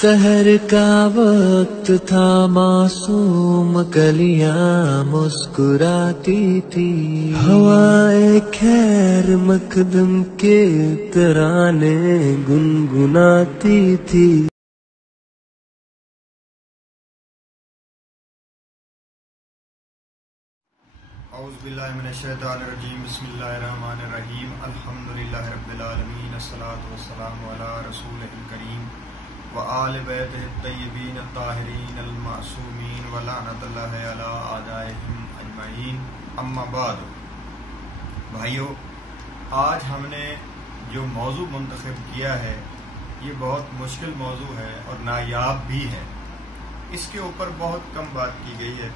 सहर का वक्त था, मासूम कलियां मुस्कुराती थी। हवाएं खैर मकदम के तराने गुनगुनाती थी। औज़ुबिल्लाहि मिनश्शैतानिर्रजीम बिस्मिल्लाहिर्रहमानिर्रहीम अल्हम्दुलिल्लाहि रब्बिल आलमीन अस्सलातु वस्सलामु अला रसूलिल करीम व आलि बैतिहि तय्यबीन अत्ताहिरीन अल मासूमीन व लअनतुल्लाहि अला आदाइहिम अजमईन। अम्मा बाद। भाइयों, आज हमने जो मौजू मुंतखब किया है ये बहुत मुश्किल मौजू है और नायाब भी है। इसके ऊपर बहुत कम बात की गई है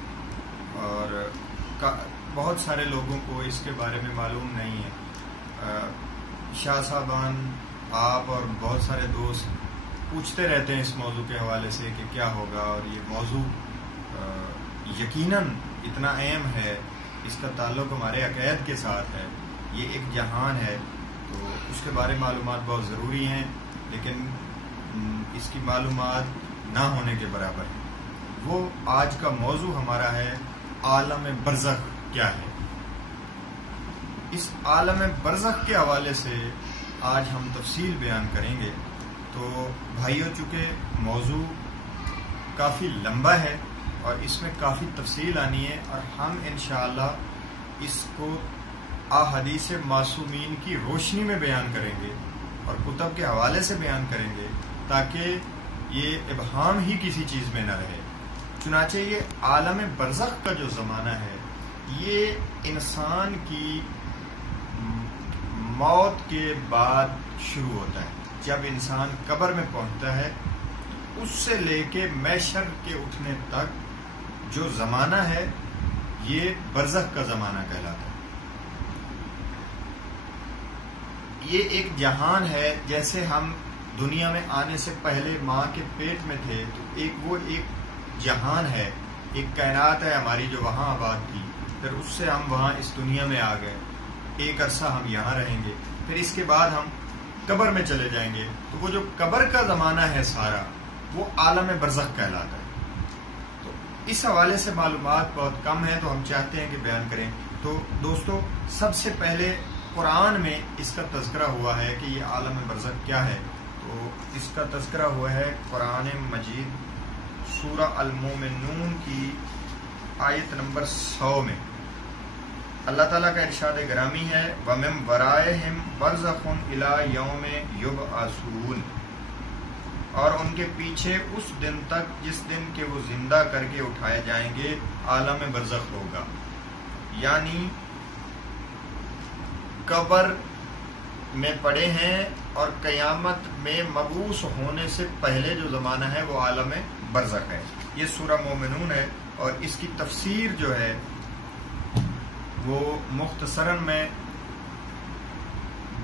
और बहुत सारे लोगों को इसके बारे में मालूम नहीं है। शाह साहबान, आप और बहुत सारे दोस्त पूछते रहते हैं इस मौजू के हवाले से कि क्या होगा, और ये मौजू यकीनन इतना अहम है, इसका ताल्लुक हमारे अक़ीदत के साथ है, ये एक जहान है, तो उसके बारे में मालूमात बहुत ज़रूरी हैं, लेकिन इसकी मालूमात ना होने के बराबर है। वो आज का मौजू हमारा है आलम बरज़ख क्या है। इस आलम बरज़ख के हवाले से आज हम तफसील बयान करेंगे। तो भाइयों, चूँकि मौजू काफ़ी लंबा है और इसमें काफ़ी तफसील आनी है और हम इंशाअल्लाह इसको अहादीस मासूमीन की रोशनी में बयान करेंगे और कुतब के हवाले से बयान करेंगे ताकि ये इबहाम ही किसी चीज़ में न रहे। चुनाचे ये आलम बरज़ख का जो ज़माना है ये इंसान की मौत के बाद शुरू होता है। जब इंसान कब्र में पहुंचता है उससे लेके महशर के उठने तक जो ज़माना है ये बरज़ख का ज़माना कहलाता है। ये एक जहान है, जैसे हम दुनिया में आने से पहले माँ के पेट में थे तो वो एक जहान है, एक कायनात है हमारी जो वहाँ आबाद थी, फिर उससे हम वहाँ इस दुनिया में आ गए, एक अरसा हम यहाँ रहेंगे, फिर इसके बाद हम कब्र में चले जाएंगे। तो वो जो कब्र का ज़माना है सारा वो आलम बरज़ख कहलाता है। तो इस हवाले से मालूमात बहुत कम है, तो हम चाहते हैं कि बयान करें। तो दोस्तों, सबसे पहले कुरान में इसका तज़किरा हुआ है कि ये आलम बरज़ख क्या है। तो इसका तज़किरा हुआ है कुरान मजीद सूरा अल-मोमिनून की आयत नंबर 100 में। अल्लाह ताला का इरशाद गिरामी है, वमिन वराइहिम बरज़खुन इला यौम युबअसून, और उनके पीछे उस दिन तक जिस दिन के वो जिंदा करके उठाए जाएंगे आलम बरज़ख होगा। यानी कब्र में पड़े हैं और क़यामत में मबूस होने से पहले जो ज़माना है वो आलम बरज़ख है। ये सूरा मोमिनून है और इसकी तफसीर जो है वो मुख्तसरन में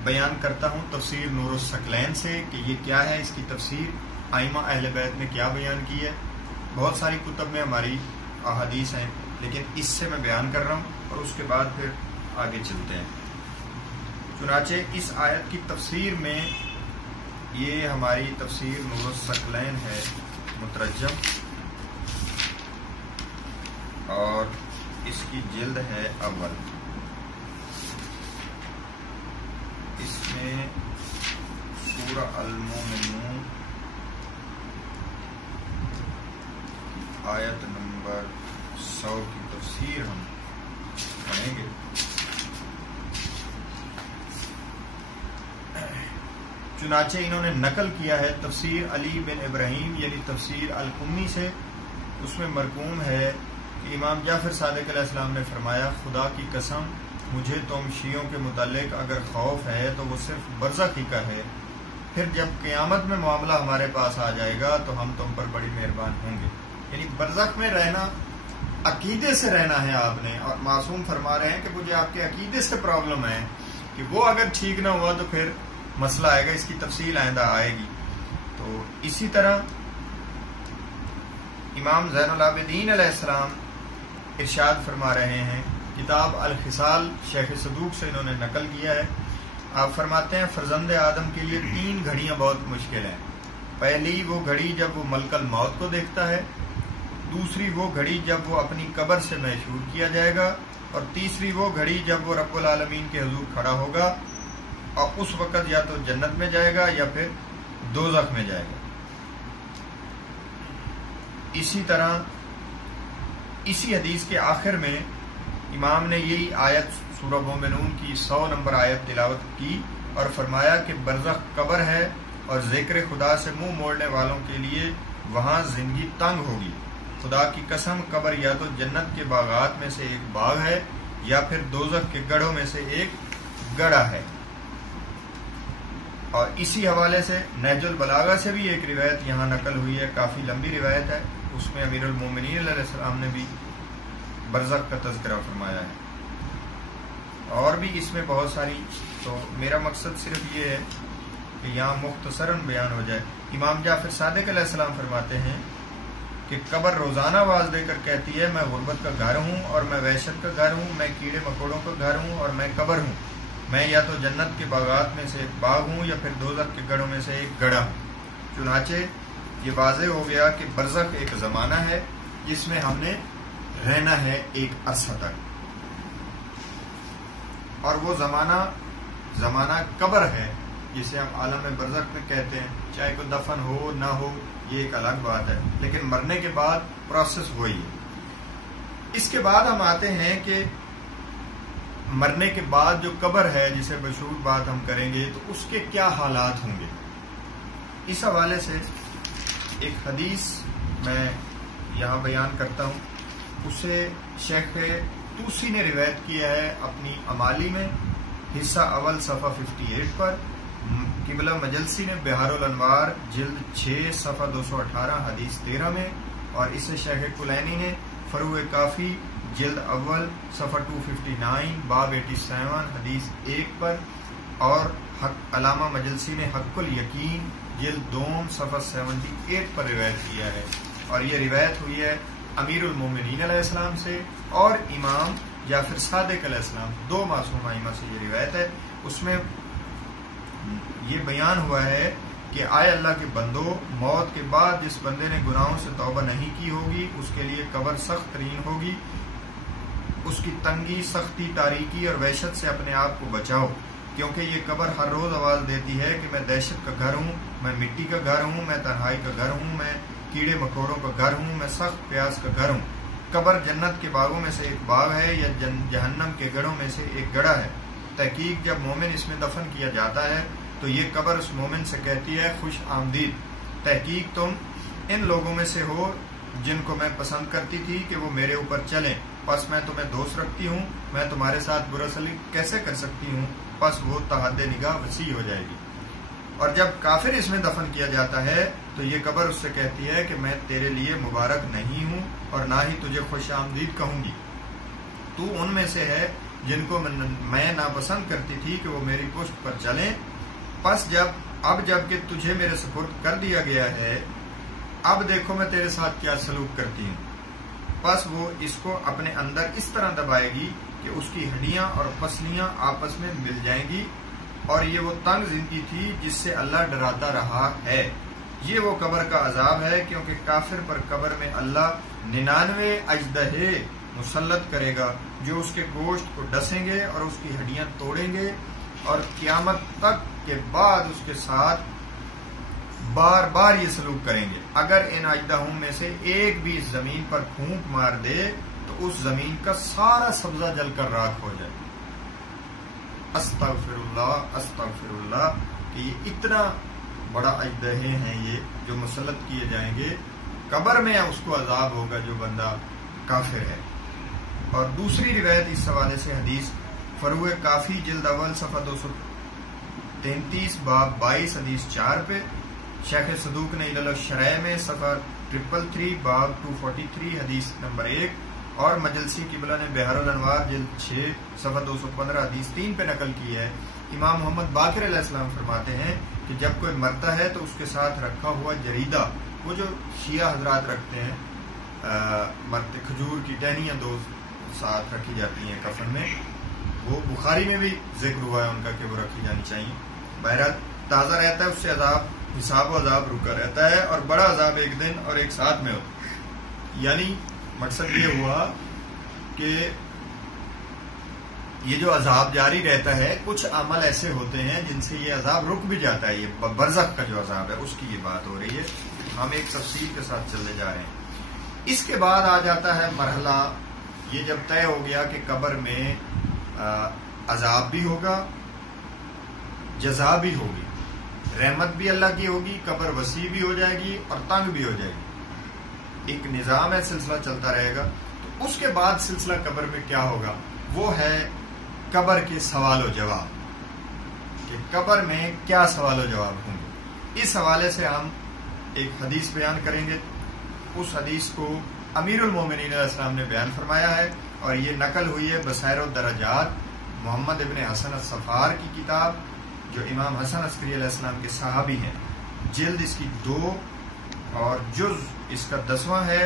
बयान करता हूँ तफसीर नूरुस्सक़लैन से कि ये क्या है, इसकी तफसीर आइमा अहले बैत ने क्या बयान की है। बहुत सारी कुतब में हमारी अहादीस हैं, लेकिन इससे मैं बयान कर रहा हूँ और उसके बाद फिर आगे चलते हैं। चुनाचे इस आयत की तफसीर में ये हमारी तफसीर नूरुस्सक़लैन है मुतरज्जम, और इसकी जिल्द है अव्वल। इसमें सूरा अल-मोमिनून आयत नंबर 100 की तफसीर हम पढ़ेंगे। चुनाचे इन्होंने नकल किया है तफसीर अली बिन इब्राहिम यानी तफसीर अल-कुम्मी से। उसमें मरकूम है कि इमाम जाफर सादिक अलैहिस्सलाम ने फरमाया, खुदा की कसम मुझे तुम शियों के मुतालिक अगर खौफ है तो वो सिर्फ बरज़ख ही का है, फिर जब क़यामत में मामला हमारे पास आ जाएगा तो हम तुम पर बड़ी मेहरबान होंगे। यानी बरज़ख में रहना अकीदे से रहना है आपने, और मासूम फरमा रहे हैं कि मुझे आपके अकीदे से प्रॉब्लम है कि वो अगर ठीक ना हुआ तो फिर मसला आएगा। इसकी तफसील आइंदा आएगी। तो इसी तरह इमाम ज़ैनुल आबिदीन अलैहिस्सलाम इरशाद फरमा रहे हैं, किताब अल-खिसाल शेख सदूक से इन्होंने नकल किया है। आप फरमाते हैं, फर्जंद आदम के लिए 3 घड़ियां बहुत मुश्किल हैं। पहली वो घड़ी जब वो मलकल मौत को देखता है, दूसरी वो घड़ी जब वो अपनी कब्र से महशूर किया जाएगा, और तीसरी वो घड़ी जब वो रब्बुल आलमीन के हुजूर खड़ा होगा और उस वक़्त या तो जन्नत में जाएगा या फिर दोज़ख में जाएगा। इसी तरह इसी हदीस के आखिर में इमाम ने यही आयत सूरह मोमिनून की 100 नंबर आयत तिलावत की और फरमाया कि बरज़ख कब्र है और ज़िक्र खुदा से मुंह मोड़ने वालों के लिए वहां जिंदगी तंग होगी। खुदा की कसम, कब्र या तो जन्नत के बागात में से एक बाग है या फिर दोज़ख के गढ़ों में से एक गढ़ा है। और इसी हवाले से नहजुल बलागा से भी एक रिवायत यहाँ नकल हुई है, काफ़ी लंबी रिवायत है। उसमें अमीरुल मोमिनीन अलैहिस्सलाम ने भी बरज़ख का तज़किरा फरमाया है और भी इसमें बहुत सारी। तो मेरा मकसद सिर्फ ये है कि यहाँ मुख्तसरन बयान हो जाए। इमाम जाफर सादिक अलैहिस्सलाम फरमाते हैं कि कब्र रोज़ाना आवाज़ देकर कहती है, मैं गुर्बत का घर हूँ और मैं वहशत का घर हूँ, मैं कीड़े मकोड़ों का घर हूँ और मैं कब्र हूँ। मैं या तो जन्नत के बागात में से एक बाग हूँ या फिर दोज़ख के गढ़ों में से एक गढ़ा हूँ। चुनाचे ये वाज़े हो गया कि बरज़ख एक ज़माना है जिसमें हमने रहना है एक अरसा तक, और वो ज़माना कब्र है जिसे हम आलम बरज़ख में कहते हैं। चाहे कोई दफन हो ना हो ये एक अलग बात है, लेकिन मरने के बाद प्रोसेस वही है। इसके बाद हम आते हैं कि मरने के बाद जो कब्र है जिसे मशहूर बात हम करेंगे तो उसके क्या हालात होंगे। इस हवाले से एक हदीस मैं यहाँ बयान करता हूँ, उसे शेख तूसी ने रिवायत किया है अपनी अमाली में, हिस्सा अवल सफ़ा 58 पर। किबला मजलसी ने बिहारुल अनवार जिल्द 6 सफ़ा 218 हदीस 13 में, और इसे शेख कुलैनी ने फरूए काफ़ी जिल्द अव्वल सफ़ा 259 बाब 87 हदीस 1 पर, और अलामा मजलसी ने हक्कुल यकीन जिल्द 2 सफ़ा 78 पर रिवायत किया है। और ये रिवायत हुई है अमीरुल मोमिनीन अलैहिस्सलाम से और इमाम जाफर सादिक अलैहिस्सलाम, दो मासूम आइमा से ये रिवायत है। उसमें ये बयान हुआ है कि आए अल्लाह के बंदो, मौत के बाद जिस बंदे ने गुनाहों से तौबा नहीं की होगी उसके लिए कब्र सख्त तरीन होगी। उसकी तंगी, सख्ती, तारीकी और वहशत से अपने आप को बचाओ, क्योंकि ये कब्र हर रोज आवाज देती है कि मैं दहशत का घर हूँ, मैं मिट्टी का घर हूँ, मैं तन्हाई का घर हूँ, मैं कीड़े मकोड़ों का घर हूँ, मैं सख्त प्यास का घर हूँ। कब्र जन्नत के बागों में से एक बाग है या जहन्नम के गढ़ों में से एक गढ़ा है। तहकीक जब मोमिन इसमें दफन किया जाता है तो ये कब्र उस मोमिन से कहती है, खुश आमदीद, तहकीक तुम इन लोगों में से हो जिनको मैं पसंद करती थी कि वो मेरे ऊपर चलें, बस मैं तुम्हें दोस्त रखती हूँ, मैं तुम्हारे साथ बुरासली कैसे कर सकती हूँ, बस वो तहद्दे निगाह वसी हो जाएगी। और जब काफिर इसमें दफन किया जाता है तो ये कब्र उससे कहती है कि मैं तेरे लिए मुबारक नहीं हूँ और ना ही तुझे खुश आमदीद कहूंगी, तू उनमें से है जिनको मैं नापसंद करती थी कि वो मेरी पुष्ट पर चलें। बस जबकि तुझे मेरे सुपुर्द कर दिया गया है, अब देखो मैं तेरे साथ क्या सलूक करती हूँ। बस वो इसको अपने अंदर इस तरह दबाएगी कि उसकी हड्डियां और पसलियां आपस में मिल जाएंगी, और ये वो तंग जिंदगी थी जिससे अल्लाह डराता रहा है। ये वो कब्र का अजाब है, क्योंकि काफिर पर कब्र में अल्लाह 99 अजदहे मुसल्लत करेगा जो उसके गोश्त को डसेंगे और उसकी हड्डियां तोड़ेंगे, और क़यामत तक के बाद उसके साथ बार बार ये सलूक करेंगे। अगर इन अजदाहों में से एक भी जमीन पर फूंक मार दे तो उस जमीन का सारा सब्जा जलकर राख हो जाए। अस्तगफिरुल्लाह, अस्तगफिरुल्लाह कि ये इतना बड़ा अजदहे हैं ये जो मुसल्लत किए जाएंगे। कब्र में उसको अजाब होगा जो बंदा काफिर है। और दूसरी रिवायत इस हवाले से हदीस फरूए काफी जिल्द अव्वल सफ़ा 233 बाब 22 हदीस 4 पे, शेख सदूक ने इल्ल शरह में सफ़ा 333 बाब 243 हदीस नंबर 1, और मजलसी किबला ने बिहारुल अनवार जिल्द 6 सफ़ा 215 हदीस 3 पे नकल की है। इमाम मोहम्मद बाकिर अलैहिस्सलाम फरमाते हैं कि जब कोई मरता है तो उसके साथ रखा हुआ जरीदा, वो जो शिया हजरात रखते हैं, मरते खजूर की टहनियाँ 2 साथ रखी जाती हैं कफन में, वो बुखारी में भी जिक्र हुआ है उनका कि वो रखी जानी चाहिए। बहरहाल ताज़ा रहता है, उससे अजाब हिसाब अजाब रुका रहता है और बड़ा अजाब एक दिन और एक साथ में होता है। यानी मकसद ये हुआ कि ये जो अजाब जारी रहता है, कुछ अमल ऐसे होते हैं जिनसे ये अजाब रुक भी जाता है। ये बरज़ख का जो अजाब है उसकी ये बात हो रही है। हम एक तफसील के साथ चलने जा रहे हैं। इसके बाद आ जाता है मरहला, ये जब तय हो गया कि कब्र में अजाब भी होगा, जजा भी होगी, रहमत भी अल्लाह की होगी, कब्र वसी भी हो जाएगी और तंग भी हो जाएगी। एक निजाम है, सिलसिला चलता रहेगा। तो उसके बाद सिलसिला कब्र में क्या होगा, वो है कब्र के सवाल और जवाब, कि कब्र में क्या सवाल और जवाब होंगे। इस हवाले से हम एक हदीस बयान करेंगे। उस हदीस को अमीरुल मोमिनीन अलैहिस्सलाम ने बयान फरमाया है और ये नकल हुई है बसैर दरजात, मोहम्मद इब्न हसन अस-सफ़ार की किताब, जो इमाम हसन अस्करी अलैहिस्सलाम के सहाबी हैं। जिल्द इसकी 2 और जुज इसका 10वां है,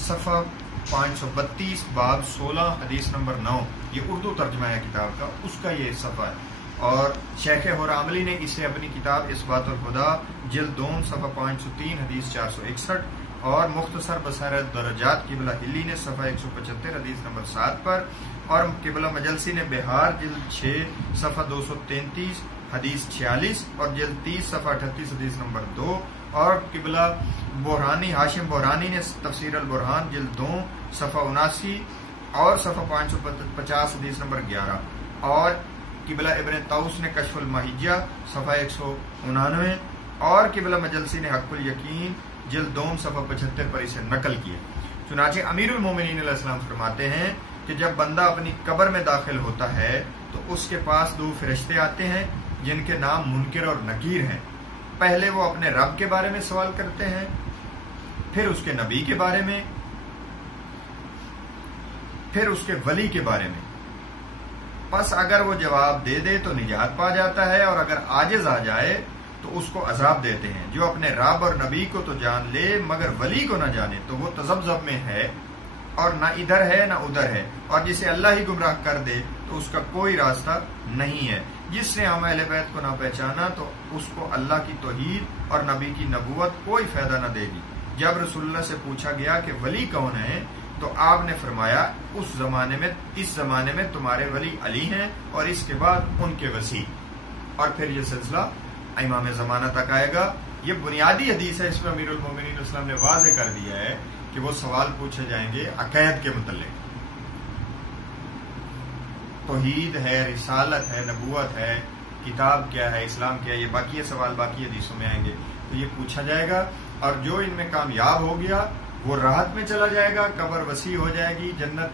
सफ़ा 532, बाब 16, हदीस नंबर 9। ये उर्दू तर्जुमा है किताब का, उसका ये सफ़ा है। और शेख हुरामली ने इसे अपनी किताब इस्बातुल हुदा जिल्द 2 सफ़ा 503 हदीस 461 और मुख्तसर बसैर दरजात किबला हिली ने सफ़ा 175 हदीस नंबर 7 पर, और किबला मजलसी ने बिहार जिल्द 6 सफ़ा 233 हदीस 46 और जिल्द 30 सफ़ा 38 हदीस नंबर 2, और किबला बुरहानी हाशिम बुरहानी ने तफसीर अल बुरहान जिल्द 2 सफ़ा 79 और सफ़ा 550 हदीस नंबर 11, और किबला इब्न ताउस ने कशफुल महिजा सफ़ा 199 और किबला मजलसी ने हक़्क़ुल यकीन जिल्द 2 सफ़ा 75 पर इसे नकल किया। चुनाचे अमीरुल मोमिनीन अलैहिस्सलाम फरमाते हैं कि जब बंदा अपनी कब्र में दाखिल होता है तो उसके पास 2 फरिश्ते आते हैं जिनके नाम मुनकिर और नकीर हैं। पहले वो अपने रब के बारे में सवाल करते हैं, फिर उसके नबी के बारे में, फिर उसके वली के बारे में। बस अगर वो जवाब दे दे तो निजात पा जाता है, और अगर आजिज आ जाए तो उसको अजाब देते हैं। जो अपने रब और नबी को तो जान ले मगर वली को ना जाने तो वो तज़ब्ज़ब में है और ना इधर है ना उधर है, और जिसे अल्लाह ही गुमराह कर दे तो उसका कोई रास्ता नहीं है। जिसने हम अहले बैत को ना पहचाना तो उसको अल्लाह की तौहीद और नबी की नबूवत कोई फायदा न देगी। जब रसूलुल्लाह से पूछा गया कि वली कौन है तो आपने फरमाया उस जमाने में, इस जमाने में तुम्हारे वली अली हैं और इसके बाद उनके वसी, और फिर ये सिलसिला इमाम ज़माना तक आएगा। ये बुनियादी हदीस है, इसमें अमीरुल मोमिनीन इस्लाम ने वाज़ेह कर दिया है कि वो सवाल पूछे जाएंगे अक़ीदत के मुतल्लिक़। तौहीद है, रिसालत है, नबूवत है, किताब क्या है, इस्लाम क्या है, ये बाकी सवाल बाकी हदीसों में आएंगे। तो ये पूछा जाएगा, और जो इनमें कामयाब हो गया वो राहत में चला जाएगा, कब्र वसी हो जाएगी, जन्नत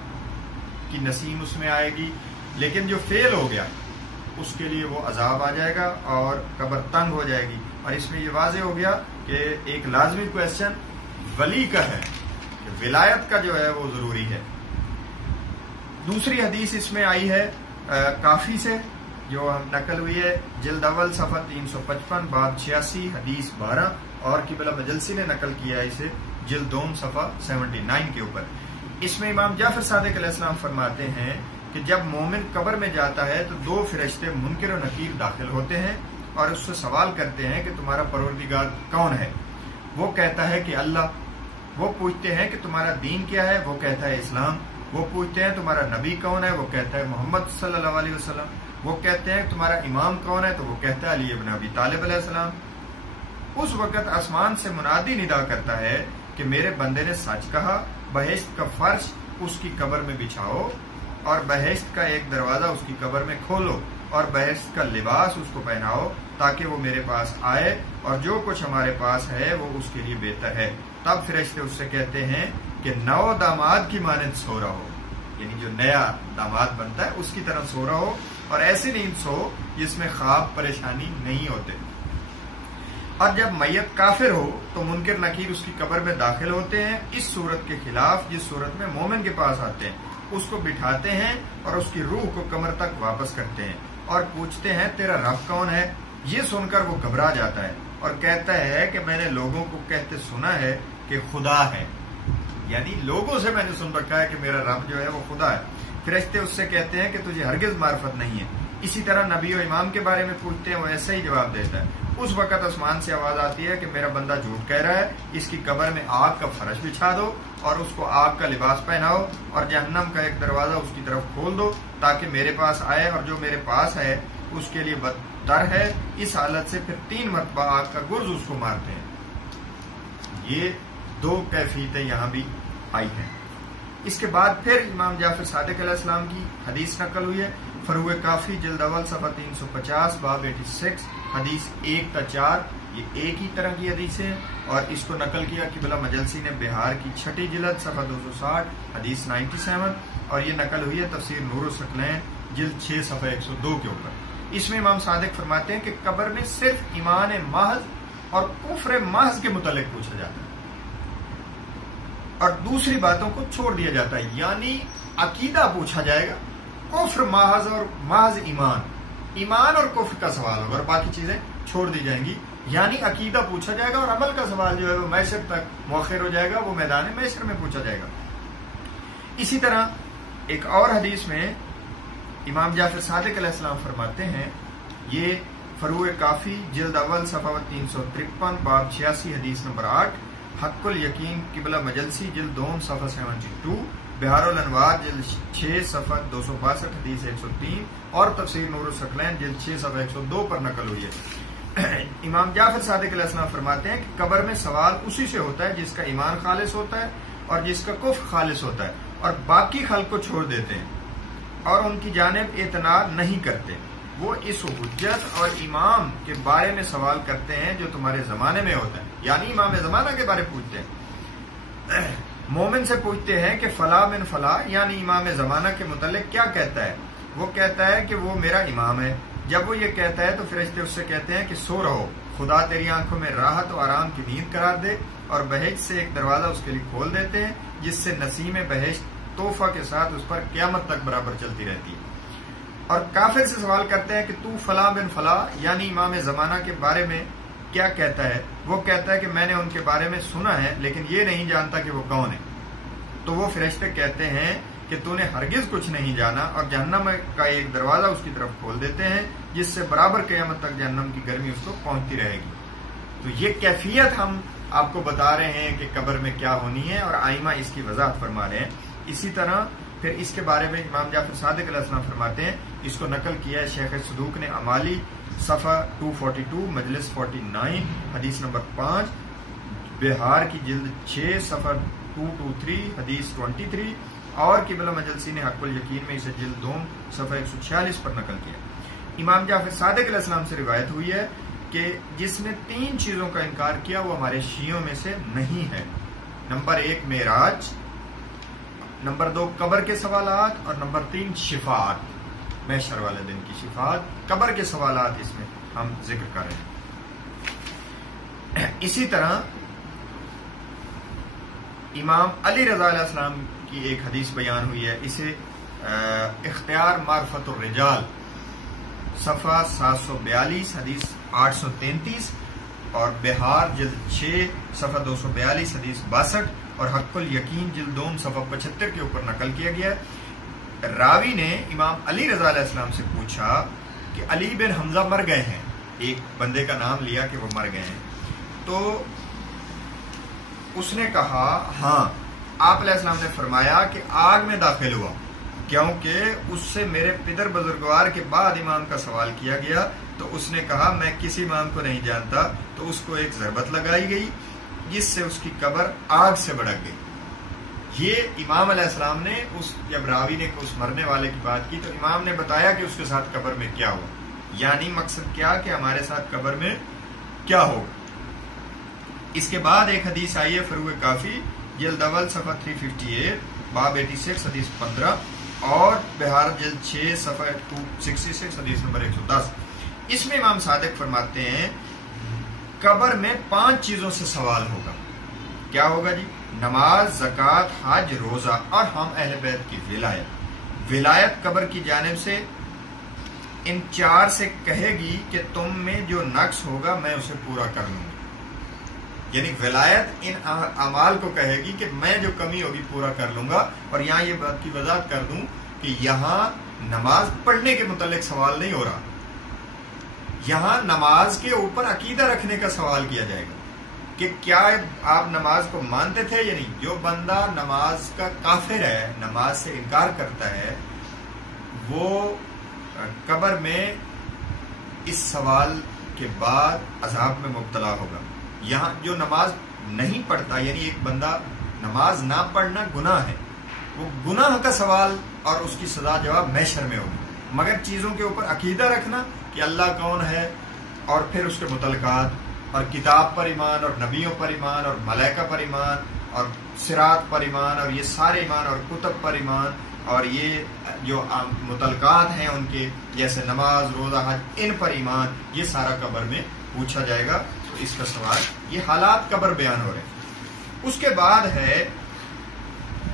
की नसीम उसमें आएगी। लेकिन जो फेल हो गया उसके लिए वो अजाब आ जाएगा और कब्र तंग हो जाएगी। और इसमें ये वाज़ेह हो गया कि एक लाजमी क्वेश्चन वली का है, विलायत का जो है वो जरूरी है। दूसरी हदीस इसमें आई है काफी से, जो हम नकल हुई है जिल्द अव्वल सफ़ा 355 बाब 86 हदीस 12, और किबला मजलसी ने नकल किया है इसे जिल्द 2 सफ़ा 79 के ऊपर। इसमें इमाम जाफर सादिक अलैहिस्सलाम फरमाते हैं कि जब मोमिन कब्र में जाता है तो 2 फरिश्ते मुनकिर और नकीर दाखिल होते हैं और उससे सवाल करते हैं कि तुम्हारा परवरदिगार कौन है। वो कहता है कि अल्लाह। वो पूछते हैं कि तुम्हारा दीन क्या है, वो कहता है इस्लाम। वो पूछते हैं तुम्हारा नबी कौन है, वो कहता है मोहम्मद सल्लल्लाहु अलैहि वसल्लम। वो कहते हैं तुम्हारा इमाम कौन है, तो वो कहता है अली इब्न अबी तालिब अलैहिस्सलाम। उस वक्त आसमान से मुनादी निदा करता है कि मेरे बंदे ने सच कहा, बहिश्त का फर्श उसकी कब्र में बिछाओ और बहिश्त का एक दरवाजा उसकी कब्र में खोलो और बहिश्त का लिबास उसको पहनाओ ताकि वो मेरे पास आए और जो कुछ हमारे पास है वो उसके लिए बेहतर है। तब फरिश्ते उससे कहते हैं कि नौ दामाद की मानंद सो रहा हो, यानी जो नया दामाद बनता है उसकी तरह सो रहा हो, और ऐसी नींद सो जिसमें ख्वाब परेशानी नहीं होते। और जब मैयत काफिर हो तो मुनकिर नकीर उसकी कब्र में दाखिल होते हैं, इस सूरत के खिलाफ जिस सूरत में मोमिन के पास आते हैं। उसको बिठाते हैं और उसकी रूह को कमर तक वापस करते हैं और पूछते हैं तेरा रब कौन है। ये सुनकर वो घबरा जाता है और कहता है कि मैंने लोगों को कहते सुना है कि खुदा है, यानी लोगों से मैंने सुन रखा है कि मेरा रब जो है वो खुदा है। फरिश्ते उससे कहते हैं कि तुझे हरगिज मार्फत नहीं है। इसी तरह नबी और इमाम के बारे में पूछते हैं, वो ऐसा ही जवाब देता है। उस वक्त आसमान से आवाज आती है कि मेरा बंदा झूठ कह रहा है, इसकी कब्र में आग का फर्श बिछा दो और उसको आग का लिबास पहनाओ और जहन्नम का एक दरवाजा उसकी तरफ खोल दो ताकि मेरे पास आए, और जो मेरे पास है उसके लिए बदतर है। इस हालत से फिर 3 मरतबा आग का गुर्ज उसको मारते हैं। ये 2 कैफियतें यहाँ भी आई हैं। इसके बाद फिर इमाम जाफर सादिक अलैहिस्सलाम की हदीस नकल हुई है, फरूए काफी जिल्द अव्वल सफ़ा 350 बाब 86 हदीस 1-4। ये एक ही तरह की हदीस है और इसको नकल किया किबला मजलसी ने बिहार की 6ठी जिल्द सफ़ा 260 हदीस 97, और ये नकल हुई है तफसीर नूरुस सकलैन जिल्द 6 सफ़ा 102 के ऊपर। इसमें इमाम सादिक फरमाते हैं कि कब्र में सिर्फ ईमान महज और कुफ्र महज के मुतालिक पूछा जाता है और दूसरी बातों को छोड़ दिया जाता है, यानी अकीदा पूछा जाएगा, कुफ्र महज और महज ईमान और कुफ्र का सवाल होगा और बाकी चीजें छोड़ दी जाएंगी। यानी अकीदा पूछा जाएगा और अमल का सवाल जो है वो मैशर तक मौखिर हो जाएगा, वो मैदान मैशर में पूछा जाएगा। इसी तरह एक और हदीस में इमाम जाफर सादिक अलैहिस्सलाम फरमाते हैं, ये फरूए काफी जिल्द अव्वल सफ़ा 353 बाब 86 हदीस नंबर 8, हक्कुल यकीन किबला मजलसी जिल्द 2 सफ़ा 72, बिहारुल अनवार जिल्द 6 सफ़ा 262 हदीस 103 और तफसीर नूरुस सकलैन जिल्द 6 सफ़ा 102 पर नकल हुई है। इमाम जाफर सादिक अलैहिस्सलाम फरमाते हैं कि कब्र में सवाल उसी से होता है जिसका ईमान खालिस होता है और जिसका कुफ्र खालिस होता है, और बाकी खल्क को छोड़ देते हैं और उनकी जानिब इतना नहीं करते। वो इस हुज्जत और इमाम के बारे में सवाल करते हैं जो तुम्हारे जमाने में होता है, यानी इमाम जमाना के बारे में पूछते हैं। मोमिन से पूछते हैं कि फला मिन फला, यानी इमाम जमाना के मुतल्लिक क्या कहता है। वो कहता है कि वो मेरा इमाम है। जब वो ये कहता है तो फरिश्ते उससे कहते हैं कि सो रहो, खुदा तेरी आंखों में राहत और आराम की नींद करार दे, और बहेश्त से एक दरवाजा उसके लिए खोल देते हैं जिससे नसीम बहेश्त तोहफा के साथ उस पर क़यामत तक बराबर चलती रहती है। और काफिर से सवाल करते हैं कि तू फला बिन फला, यानी इमाम जमाना के बारे में क्या कहता है। वो कहता है कि मैंने उनके बारे में सुना है लेकिन ये नहीं जानता कि वो कौन है। तो वो फरिश्ते कहते हैं कि तूने हरगिज कुछ नहीं जाना, और जहन्नम का एक दरवाजा उसकी तरफ खोल देते हैं जिससे बराबर क़यामत तक जहन्नम की गर्मी उसको पहुंचती रहेगी। तो ये कैफियत हम आपको बता रहे हैं कि कब्र में क्या होनी है, और आइमा इसकी वजाहत फरमा रहे हैं। इसी तरह फिर इसके बारे में इमाम जाफर सादिक अलैहिस्सलाम फरमाते हैं, इसको नकल किया है शेख सदूक ने अमाली सफ़ा 242 मजलिस 49 हदीस नंबर 5, बिहार की जिल्द 6 सफ़ा 223 हदीस 23, और किबला मजलसी ने हक्कुल यकीन में इसे जिल्द 2 सफ़ा 146 पर नकल किया। इमाम जाफर सादिक अलैहिस्सलाम से रिवायत हुई है कि जिसने 3 चीजों का इनकार किया वो हमारे शियों में से नहीं है। नंबर 1 मेराज, नंबर 2 कब्र के सवालात, और नंबर 3 शिफात, महशर वाले दिन की शिफात। कब्र के सवालात इसमें हम जिक्र कर रहे हैं। इसी तरह इमाम अली रज़ा अलैहिस्सलाम की एक हदीस बयान हुई है, इसे इख्तियार मारफतुर रिजाल सफ़ा 742 हदीस 833 और बिहार जिल्द 6 सफ़ा 242 हदीस 62 और हक्कुल यकीन जिल्द 2 सफ़ा 75 के ऊपर नकल किया गया। रावी ने इमाम अली रज़ा अलैहिस्सलाम से पूछा कि अली बिन हमजा मर गए हैं, एक बंदे का नाम लिया कि वो मर गए हैं। तो उसने कहा हाँ। आप अलैहिस्सलाम ने फरमाया कि आग में दाखिल हुआ, क्योंकि उससे मेरे पितर बुजुर्गवार के बाद इमाम का सवाल किया गया। तो उसने कहा मैं किसी इमाम को नहीं जानता। तो उसको एक ज़रबत लगाई गई जिससे उसकी कब्र आग से भड़क गई। ये इमाम अलैहिस्सलाम ने जब रावी ने उस मरने वाले की बात की तो इमाम ने बताया कि उसके साथ कब्र में क्या हुआ, यानी मकसद क्या कि हमारे साथ कब्र में क्या होगा। इसके बाद एक हदीस आई है फरूए काफी जिल्द अव्वल सफ़ा 358 बाब 86 हदीस 15 और बिहार जिल्द 6 सफ़ा 266 हदीस नंबर 110। इसमें इमाम सादिक फरमाते हैं कब्र में 5 चीजों से सवाल होगा। क्या होगा जी? नमाज, ज़कात, हज, रोजा और हम अहले बैत की विलायत। विलायत कब्र की जानिब से इन 4 से कहेगी कि तुम में जो नक्स होगा मैं उसे पूरा कर लूंगा। यानी विलायत इन अमाल को कहेगी कि मैं जो कमी होगी पूरा कर लूंगा। और यहाँ ये बात की वजाहत कर दूं कि यहाँ नमाज पढ़ने के मुतालिक सवाल नहीं हो रहा, यहाँ नमाज के ऊपर अकीदा रखने का सवाल किया जाएगा कि क्या आप नमाज को मानते थे या नहीं। जो बंदा नमाज का काफिर है, नमाज से इनकार करता है, वो कब्र में इस सवाल के बाद अजाब में मुब्तला होगा। यहाँ जो नमाज नहीं पढ़ता, यानी एक बंदा नमाज ना पढ़ना गुनाह है, वो गुनाह का सवाल और उसकी सजा जवाब महशर में होगी। मगर चीजों के ऊपर अकीदा रखना कि अल्लाह कौन है, और फिर उसके मुतलकात, और किताब पर ईमान, और नबियों पर ईमान, और मलाइका पर ईमान, और सिरात पर ईमान, और ये सारे ईमान, और कुतुब पर ईमान, और ये जो मुतलकात हैं उनके, जैसे नमाज, रोजा, हज, इन पर ईमान, ये सारा कब्र में पूछा जाएगा। तो इसका सवाल, ये हालात कब्र बयान हो रहे हैं। उसके बाद है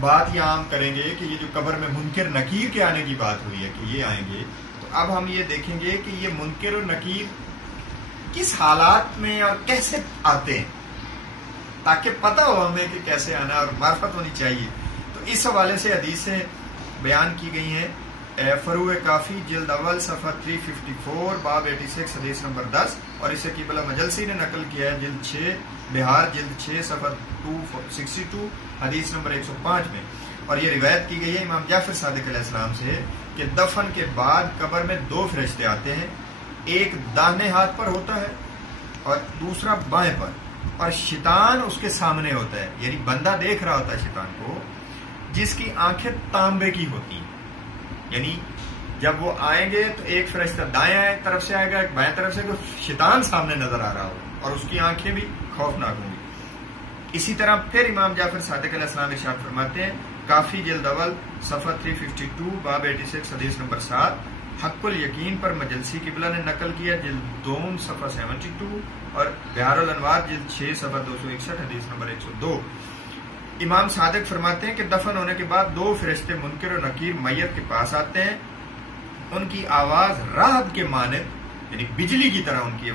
बात ये आम करेंगे कि ये जो कब्र में मुनकिर नकीर के आने की बात हुई है कि ये आएंगे, तो अब हम ये देखेंगे कि ये मुनकिर और नकीर किस हालात में और कैसे आते हैं, ताकि पता हो हमें कि कैसे आना और मार्फत होनी चाहिए। तो इस हवाले से हदीसें बयान की गई हैं। फरूए काफी जिल्द अव्वल सफा 354 बाब 86 हदीस नंबर 10, और इसे क़िबला मजलसी ने नकल किया है जिल्द 6 बिहार जिल्द 6 सफा 262 हदीस नंबर 105 में। और ये रिवायत की गई है इमाम जाफर सादिक अलैहिस्सलाम से कि दफन के बाद कब्र में 2 फरिश्ते आते हैं, एक दाहिने हाथ पर होता है और दूसरा बाएं पर, और शैतान उसके सामने होता है, यानी बंदा देख रहा होता है शैतान को, जिसकी आंखें तांबे की होती हैं। यानी जब वो आएंगे तो एक फरिश्ता दाएं तरफ से आएगा, एक बाएं तरफ से, तो शैतान सामने नजर आ रहा होगा और उसकी आंखें भी खौफनाक होंगी। इसी तरह फिर इमाम जाफर सादिक अलैहिस्सलाम इरशाद फरमाते हैं, काफी जिल्द अव्वल सफा 352 बाब 86 हदीस नंबर 7, हक्कुल यकीन पर मजलसी क़िबला ने नकल किया जिल्द 2 सफा 72, और बिहारुल अनवार जिल्द 6 सफा 261 हदीस नंबर 102। इमाम सादिक फरमाते हैं कि दफन होने के बाद 2 फरिश्ते मुनकिर और नकीर मैयत के पास आते हैं। उनकी आवाज राहत के मानिद, यानी बिजली की तरह उनकी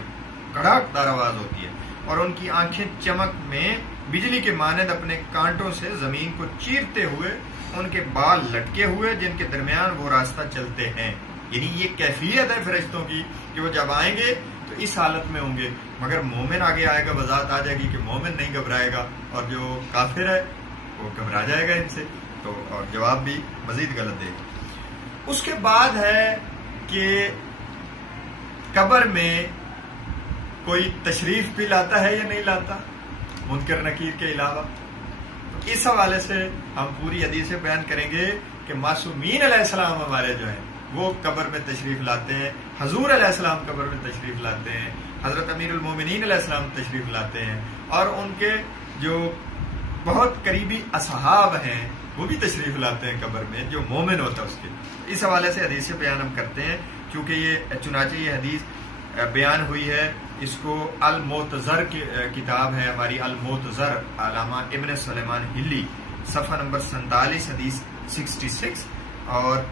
कड़ाकदार आवाज होती है, और उनकी आंखें चमक में बिजली के मानिद अपने कांटों से जमीन को चीरते हुए, उनके बाल लटके हुए जिनके दरमियान वो रास्ता चलते हैं। यानी ये कैफियत है फरिश्तों की कि वो जब आएंगे तो इस हालत में होंगे। मगर मोमिन आगे आएगा, वजात आ जाएगी कि मोमिन नहीं घबराएगा, और जो काफिर है वो घबरा जाएगा इनसे, तो और जवाब भी मजीद गलत देगा। उसके बाद है कि कब्र में कोई तशरीफ भी लाता है या नहीं लाता, मुनकर नकीर के अलावा। तो इस हवाले से हम पूरी हदीसें बयान करेंगे कि मासूमीन अलैहिस्सलाम हमारे जो हैं वो कब्र में तशरीफ लाते हैं, हजूर अलैहिस्सलाम कब्र में तशरीफ लाते हैं, हजरत अमीरुल मोमिनीन अलैहिस्सलाम तशरीफ लाते हैं, और उनके जो बहुत करीबी असहाब हैं वो भी तशरीफ लाते हैं कब्र में, जो मोमिन होता है उसके। इस हवाले से हदीस बयान हम करते हैं, क्योंकि ये चुनाचे ये हदीस बयान हुई है, इसको अल मोतज़र की किताब है हमारी, अल मोतज़र अलामा इब्न सुलेमान हिली, सफ़ा नंबर 47 हदीस 66, और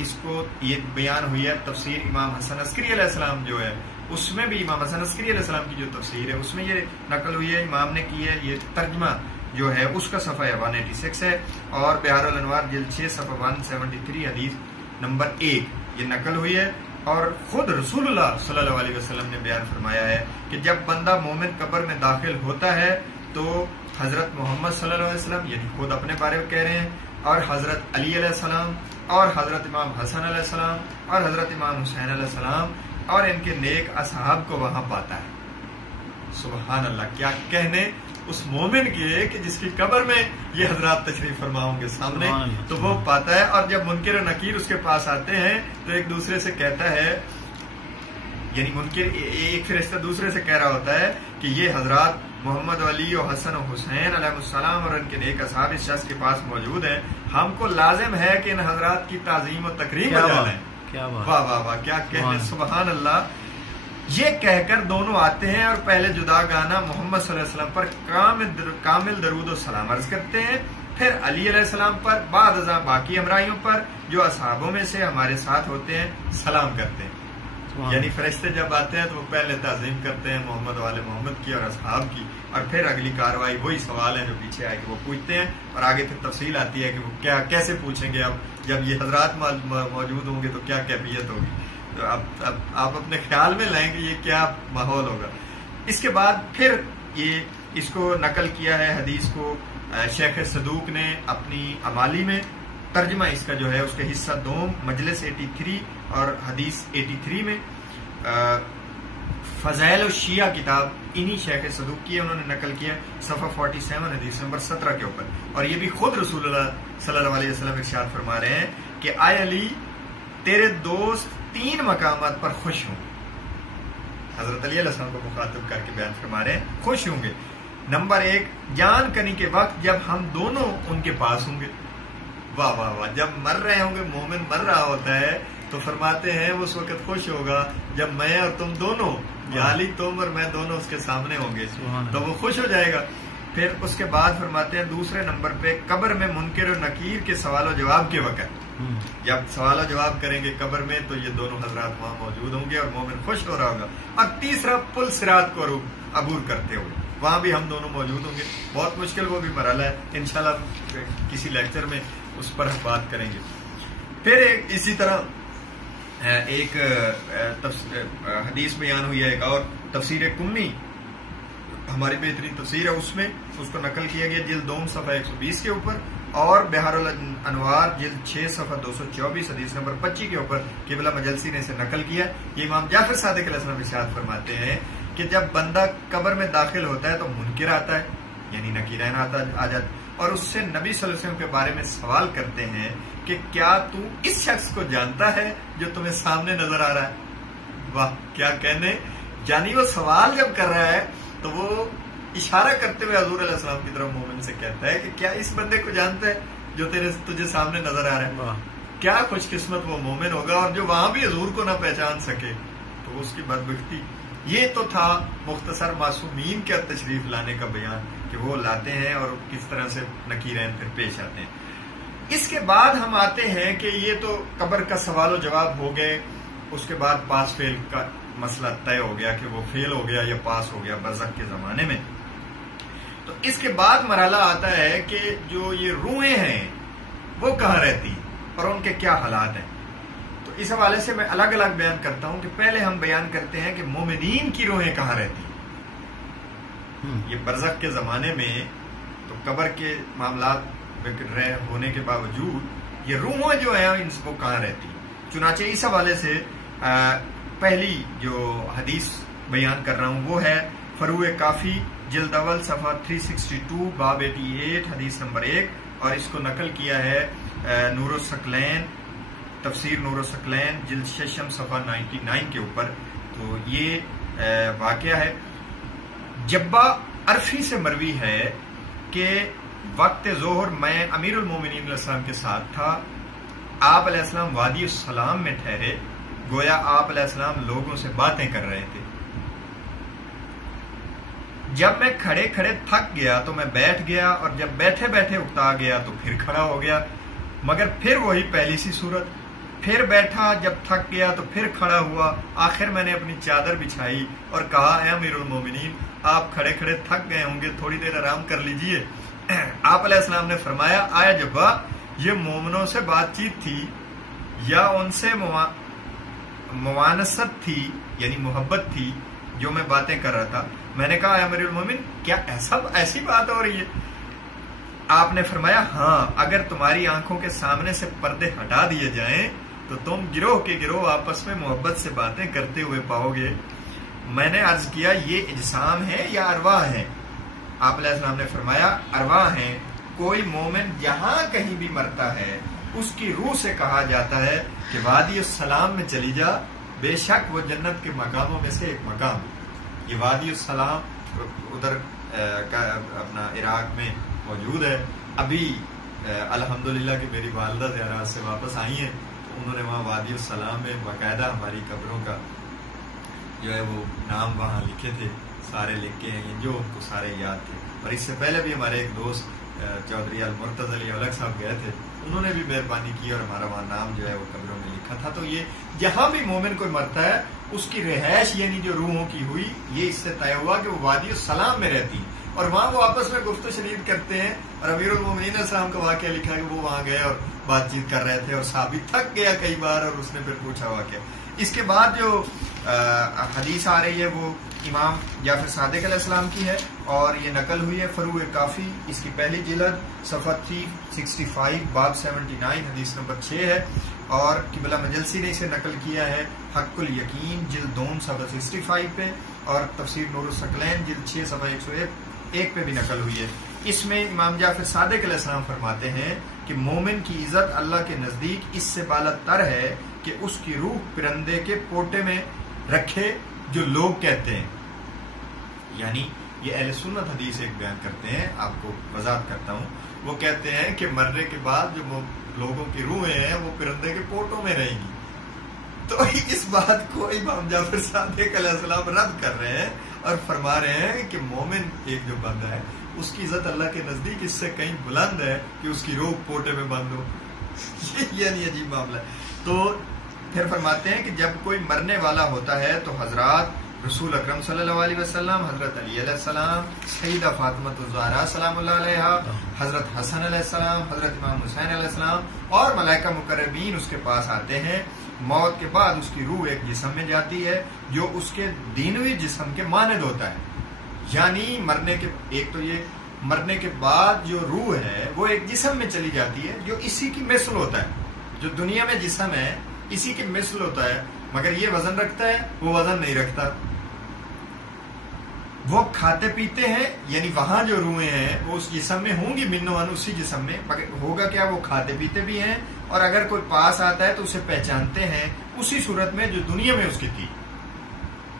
इसको ये बयान हुई है तफसीर इमाम हसन अस्करी अलैहिस्सलाम जो है, उसमें भी इमाम हसन अस्करी अलैहिस्सलाम की जो तफसीर है उसमें ये नकल हुई है, इमाम ने की है। ये तर्जमा जो है उसका सफ़ा 186 है, और बिहारुल अनवार जिल्द 6 सफ़ा 173 हदीस नंबर 1 ये नकल हुई है। और खुद रसूलुल्लाह सल्लल्लाहु अलैहि वसल्लम ने बयान फरमाया है कि जब बंदा मोमिन कब्र में दाखिल होता है तो हजरत मोहम्मद सल्लल्लाहु अलैहि वसल्लम, यानी खुद अपने बारे में कह रहे हैं, और हजरत अली अलैहिस्सलाम, और हजरत इमाम हसन अलैहिस्सलाम, और हजरत इमाम हुसैन अलैहिस्सलाम, और इनके नेक असहाब को वहां पाता है। सुभान अल्लाह, क्या कहने उस मोमिन के कि जिसकी कब्र में ये हजरात तशरीफ फरमा होंगे सामने, तो वो पाता है। और जब मुनकिर और नकीर उसके पास आते हैं तो एक दूसरे से कहता है, यानी मुनकिर एक फरिश्ता दूसरे से कह रहा होता है कि ये हजरात मोहम्मद अली और हसन और हुसैन अलैहिस्सलाम और इनके नेक असहाब इस शख्स के पास मौजूद हैं, हमको लाजिम है कि इन हजरात की ताजीम और तकरीम बजा लें। वाह वाह वाह, क्या कहने, सुभान अल्लाह। ये कहकर दोनों आते हैं और पहले जुदा गाना मोहम्मद सल्लल्लाहु अलैहि वसल्लम पर कामिल दरूद और सलाम अर्ज करते हैं, फिर अली अलैहिस्सलाम पर, बाद अज़ा बाकी हमराइयों पर जो असहाबों में से हमारे साथ होते हैं सलाम करते हैं। यानी फरिश्ते जब आते हैं तो वो पहले ताज़ीम करते हैं मोहम्मद वाले मोहम्मद की और असहाब की, और फिर अगली कार्रवाई वही सवाल है जो पीछे आए कि वो पूछते हैं, और आगे फिर तफसील आती है कि वो क्या कैसे पूछेंगे। अब जब ये हजरात मौजूद होंगे तो क्या कैफियत होगी। तो आप अपने ख्याल में लाएं कि ये क्या माहौल होगा। इसके बाद फिर ये इसको नकल किया है हदीस को शेख सदूक ने अपनी अमाली में। तर्जमा इसका जो है उसके हिस्सा 2 मजलिस 83 और हदीस 83 में। फज़ाइल शिया किताब इन्हीं शेख सदूक की है, उन्होंने नकल किया सफ़ा 47 हदीस नंबर 17 के ऊपर। और ये भी खुद रसूलुल्लाह सल्लल्लाहु अलैहि वसल्लम इरशाद फरमा रहे हैं कि आय अली तेरे दोस्त 3 मकामात पर खुश हों। हजरत अली अलैहि सलाम को मुखातब करके बयान फरमा रहे हैं खुश होंगे। नंबर 1, जान कनी के वक्त जब हम दोनों उनके पास होंगे। वाह वाह वाह, जब मर रहे होंगे, मोमिन मर रहा होता है तो फरमाते हैं उस वक्त खुश होगा जब मैं और तुम दोनों, याली तुम और मैं दोनों उसके सामने होंगे, तो वो खुश हो जाएगा। फिर उसके बाद फरमाते हैं दूसरे नंबर पे, कब्र में मुनकिर और नकीर के सवाल जवाब के वक्त जब सवाल जवाब करेंगे कब्र में तो ये दोनों हजरात वहां मौजूद होंगे और मोमिन खुश हो रहा होगा। और तीसरा, पुल सिरात को अबूर करते हुए वहां भी हम दोनों मौजूद होंगे। बहुत मुश्किल वो भी मरहला है, इंशाल्लाह किसी लेक्चर में उस पर हम बात करेंगे। फिर इसी तरह एक हदीस बयान हुई है, एक और तफसीर कुम्मी हमारी बेहतरीन तफसीर है, उसमें उसको नकल किया गया जिल्द 2 सफ़ा 120 के ऊपर, और बिहारुल अनवार जिल्द 6 सफ़ा 224 हदीस नंबर 25 के ऊपर किबला मजलसी ने इसे नकल किया। ये इमाम जाफर सादिक अलैहिस्सलाम इरशाद फरमाते हैं कि जब बंदा कब्र में दाखिल होता है तो मुनकिर आता है, यानी नकीरैन आ जाता, और उससे नबी सल्लल्लाहु अलैहि वसल्लम के बारे में सवाल करते हैं कि क्या तू इस शख्स को जानता है जो तुम्हें सामने नजर आ रहा है। वाह क्या कहने, यानी वो सवाल जब कर रहा है तो वो इशारा करते हुए हुजूर अलैहि सलाम की तरफ मोमिन से कहता है कि क्या इस बंदे को जानता है जो तुझे सामने नजर आ रहा है। क्या खुशकिस्मत वो मोमिन होगा, और जो वहां भी हुजूर को ना पहचान सके तो उसकी बदबख्ती। ये तो था मुख्तसर मासूमीन का तशरीफ लाने का बयान कि वो लाते हैं और किस तरह से नकीरैन फिर पेश आते हैं। इसके बाद हम आते हैं कि ये तो कब्र का सवाल जवाब हो गए, उसके बाद पास फेल का मसला तय हो गया कि वो फेल हो गया या पास हो गया बरज़ख के जमाने में। तो इसके बाद मरहला आता है कि जो ये रूहें हैं वो कहाँ रहती और उनके क्या हालात हैं। तो इस हवाले से मैं अलग अलग बयान करता हूं कि पहले हम बयान करते हैं कि मोमिनीन की रूहें कहाँ रहती हैं। ये बरज़ख के जमाने में तो कब्र के मामलात होने के बावजूद ये रूहें जो है इनको कहाँ रहती हैं। चुनाचे इस हवाले से पहली जो हदीस बयान कर रहा हूं वो है फरूए काफी जिल्द अव्वल सफ़ा 362 बाब 88 हदीस नंबर 1, और इसको नकल किया है नूरुस्सक़लैन तफसीर नूरुस्सक़लैन जिल्द 6 सफ़ा 99 के ऊपर। तो ये वाक़या है, जब्बा अरफी से मरवी है कि वक्त ज़ोहर मैं अमीरुल मोमिनीन अलैहिस्सलाम के साथ था। आप अलैहिस्सलाम वादी सलाम में ठहरे, गोया आप अलैहिस्सलाम लोगों से बातें कर रहे थे। जब मैं खड़े खड़े थक गया तो मैं बैठ गया, और जब बैठे बैठे उकता गया तो फिर खड़ा हो गया, मगर फिर वही पहली सी सूरत। फिर बैठा, जब थक गया तो फिर खड़ा हुआ। आखिर मैंने अपनी चादर बिछाई और कहा, ऐ अमीरुल मोमिनीन, आप खड़े खड़े थक गए होंगे, थोड़ी देर आराम कर लीजिए। आप अलैहिस्सलाम ने फरमाया, आया जब्बा, ये मोमिनों से बातचीत थी या उनसे मुवानसत थी, यानी मोहब्बत थी जो मैं बातें कर रहा था। मैंने कहा, अमीरुल मोमिन, क्या ऐसी बात हो रही है? आपने फरमाया, हाँ, अगर तुम्हारी आंखों के सामने से पर्दे हटा दिए जाएं तो तुम गिरोह के गिरोह आपस में मोहब्बत से बातें करते हुए पाओगे। मैंने अर्ज किया, ये इज्साम है या अरवाह है? आप अलैहिस्सलाम ने फरमाया, अरवाह है। कोई मोमिन जहां कहीं भी मरता है उसकी रूह से कहा जाता है कि वादी सलाम में चली जा, बेशक वो जन्नत के मकामों में से एक मकाम। ये वादी सलाम उधर का अपना इराक में मौजूद है। अभी अल्हम्दुलिल्लाह कि मेरी वालिदा ज़ियारत से वापस आई हैं, तो उन्होंने वहाँ वादी सलाम में बाकायदा हमारी कब्रों का जो है वो नाम वहाँ लिखे थे, सारे लिख के हैं जो उनको सारे याद थे। और इससे पहले भी हमारे एक दोस्त चौधरी अल-मुर्तज़ा अली औलख साहब गए थे, उन्होंने भी मेहरबानी की और हमारा वहाँ नाम जो है वो कब्रों में लिखा था। तो ये जहां भी मोमिन कोई मरता है उसकी रिहायश यानी जो रूहों की हुई, ये इससे तय हुआ कि वो वादी सलाम में रहती और वहां वो आपस में गुफ्तगू शनीद करते हैं। और अमीरुल मोमिनीन अलैहिस्सलाम का वाक़या लिखा है कि वो वहां गए और बातचीत कर रहे थे और साहबी थक गया कई बार और उसने फिर पूछा वाक़या। इसके बाद जो हदीस आ रही है वो इमाम जाफर सादिक अलैहिस्सलाम की है और ये नकल हुई है फरूए काफी, इसकी पहली जिल्द सफ़ा 365 बाब 79 हदीस नंबर 6 है। और किबला मजलसी ने इसे नकल किया है हक्कुल यकीन जिल्द 2 सफ़ा 65 पे और तफसीर नूरुस सकलैन जिल्द 6 सफ़ा 101 पे भी नकल हुई है। इसमें इमाम जाफर सादिक अलैहिस्सलाम फरमाते हैं कि मोमिन की इज्जत अल्लाह के नजदीक इससे बालातर है कि उसकी रूह परिंदे के पोटे में रखे जो लोग कहते हैं। यानी ये अहले सुन्नत हदीस एक बयान करते हैं, आपको वजाहत करता हूँ। वो कहते हैं कि मरने के बाद जो लोगों की रूहें हैं वो परिंदे के पोटों में रहेंगी। तो इस बात को इमाम जाफर सादिक अलैहिस्सलाम रद्द कर रहे हैं और फरमा रहे हैं कि मोमिन एक जो बंदा है उसकी इज्जत अल्लाह के नजदीक इससे कहीं बुलंद है कि उसकी रूह पोटे में बंद हो। ये नहीं अजीब मामला है। तो फिर फरमाते हैं कि जब कोई मरने वाला होता है तो हजरात रसूल अकरम सल्लल्लाहु अलैहि वसल्लम, हजरत अली अलैहिस्सलाम, सईदा फातिमा ज़हरा सलामुल्लाह अलैहा, हजरत हसन अलैहिस्सलाम, हजरत इमाम हुसैन अलैहिस्सलाम और मलाइका मुकर्रबीन उसके पास आते हैं। मौत के बाद उसकी रूह एक जिस्म में जाती है जो उसके दीनवी जिस्म के मानद होता है। यानी मरने के एक तो ये मरने के बाद जो रूह है वो एक जिस्म में चली जाती है जो इसी की मिसल होता है। जो दुनिया में जिस्म है इसी की मिसल होता है, मगर ये वजन रखता है वो वजन नहीं रखता। वो खाते पीते हैं, यानी वहां जो रूहें हैं वो उस जिस्म में होंगी, मिन्नोवान उसी जिस्म में, मगर होगा क्या, वो खाते पीते भी हैं और अगर कोई पास आता है तो उसे पहचानते हैं उसी सूरत में जो दुनिया में उसकी थी।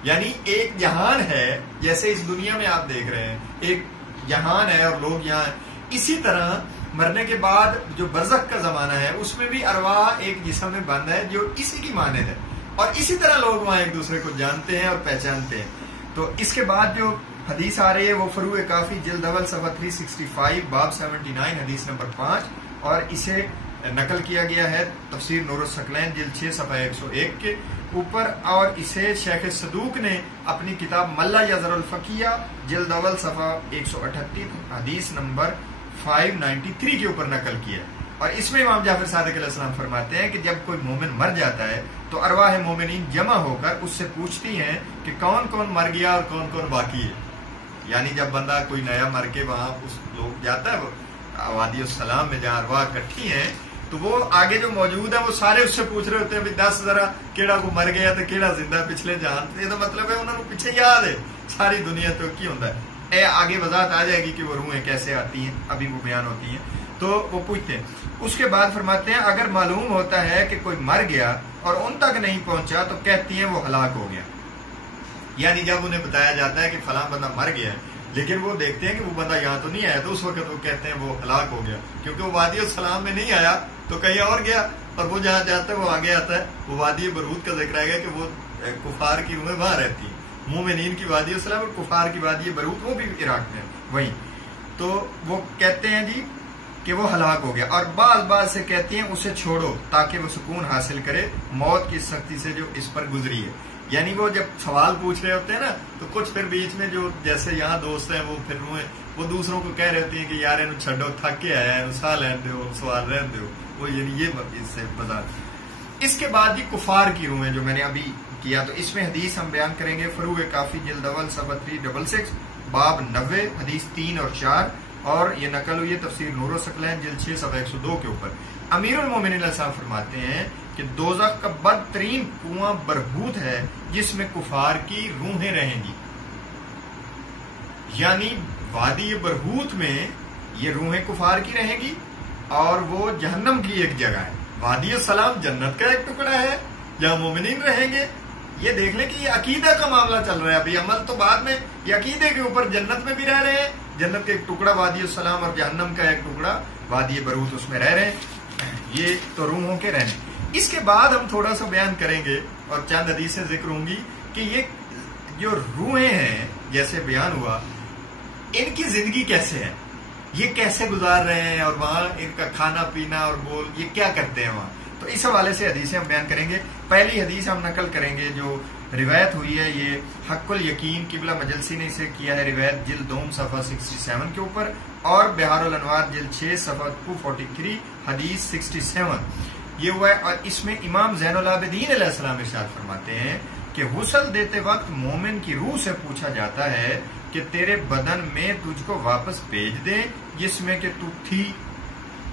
यानी एक जहान है, जैसे इस दुनिया में आप देख रहे हैं एक जहान है और लोग यहाँ हैं, इसी तरह मरने के बाद जो बरज़ख का जमाना है उसमें भी अरवाह एक जिस्म में बंद है जो इसी की मानद है और इसी तरह लोग वहां एक दूसरे को जानते हैं और पहचानते हैं। तो इसके बाद जो हदीस आ रही है वो फरूए काफी जिल्द अव्वल सफ़ा 365 बाब 79 हदीस नंबर 5 और इसे नकल किया गया है तफसीर नूरुस सकलैन जिल्द 6 सफ़ा 101 के ऊपर और इसे शेख सदूक ने अपनी किताब मल्ला यज़रुल फ़क़िया जिल्द अव्वल सफ़ा 138 हदीस नंबर 593 के ऊपर नकल किया। और इसमें इमाम जाफर सादिक अलैहिस्सलाम फरमाते हैं कि जब कोई मोमिन मर जाता है तो अरवाह मोमिनीन जमा होकर उससे पूछती हैं कि कौन कौन मर गया और कौन कौन बाकी है। यानी जब बंदा कोई नया मर के वहां उस लोग जाता है वादी सलाम में जहां अरवाह इकट्ठी है तो वो आगे जो मौजूद है वो सारे उससे पूछ रहे होते हैं 10 जरा केड़ा को मर गया तो केड़ा जिंदा पिछले जान। ये तो मतलब है उन्होंने पीछे याद है सारी दुनिया तो की होता है। ए आगे वजाहत आ जाएगी कि वो रूहें कैसे आती हैं, अभी वो बयान होती हैं। तो वो पूछते हैं, उसके बाद फरमाते हैं अगर मालूम होता है कि कोई मर गया और उन तक नहीं पहुंचा तो कहती हैं वो हलाक हो गया। यानी जब उन्हें बताया जाता है कि फलां बंदा मर गया है लेकिन वो देखते हैं कि वो बंदा यहाँ तो नहीं आया तो उस वक्त वो कहते हैं वो हलाक हो गया, क्योंकि वो वादी सलाम में नहीं आया तो कहीं और गया और वो जहाँ जाता है वो आगे आता है। वो वादी बरूद का जिक्र आएगा कि वो कुफार की रूहें वहां रहती है। मोमिनीन की वादी सलाम और कुफार की वादी बरूद वो भी इराक में वही। तो वो कहते हैं जी कि वो हलाक हो गया और बाज से कहती हैं उसे छोड़ो ताकि वो सुकून हासिल करे मौत की सख्ती से जो इस पर गुजरी है। यानी वो जब सवाल पूछ रहे होते हैं ना तो कुछ फिर बीच में जो जैसे यहाँ दोस्त हैं वो फिर वो दूसरों को कह रहे होती हैं कि यार इन छो थक के आया है सह लैन दो सवाल रहन दो, वो यानी ये इससे बता। इसके बाद जी कुफार की रूहें जो मैंने अभी किया तो इसमें हदीस हम बयान करेंगे फरूए काफी जिल्द अव्वल सफ़ा 366 बाब 90 हदीस 3 और 4 और ये नकल हुई है तफसीर नूरुस सकलैन जिल्द 6 सफ़ा 102 के ऊपर। अमीरुल मोमिनीन साहब फरमाते हैं कि दोज़ख का बदतरीन कुआं बरहूत है जिसमें कुफार की रूहें रहेंगी। यानी वादी बरहूत में ये रूहें कुफार की रहेंगी और वो जहन्नम की एक जगह है। वादी सलाम जन्नत का एक टुकड़ा है जहां मोमिनीन रहेंगे। ये देख लें कि ये अकीदा का मामला चल रहा है, अभी अमल तो बाद में, ये अकीदे के ऊपर जन्नत में भी रह रहे हैं, जन्नत का एक टुकड़ा वादी सलाम और जहन्नम का एक टुकड़ा वादी बरूत उसमें रह रहे हैं। ये तो रूहों के रहने। इसके बाद हम थोड़ा सा बयान करेंगे और चंद हदीसें जिक्र होंगी कि ये जो रूहें हैं जैसे बयान हुआ इनकी जिंदगी कैसे है, ये कैसे गुजार रहे हैं और वहां इनका खाना पीना और बोल ये क्या करते हैं वहां। तो इस हवाले से हदीसें हम बयान करेंगे। पहली हदीस हम नकल करेंगे जो रिवायत हुई है, ये हक्कुल यकीन किबला मजलसी ने इसे किया है रिवायत जिल्द 2 सफ़ा 67 के ऊपर और बिहारुल अनवार जिल्द 6 सफ़ा 243 हदीस 67। ये हुआ है। और इसमें इमाम ज़ैनुल आबिदीन अलैहिस्सलाम इरशाद फरमाते हैं कि गुस्ल देते वक्त मोमिन की रूह से पूछा जाता है कि तेरे बदन में तुझको वापस भेज दे जिसमें कि तू थी,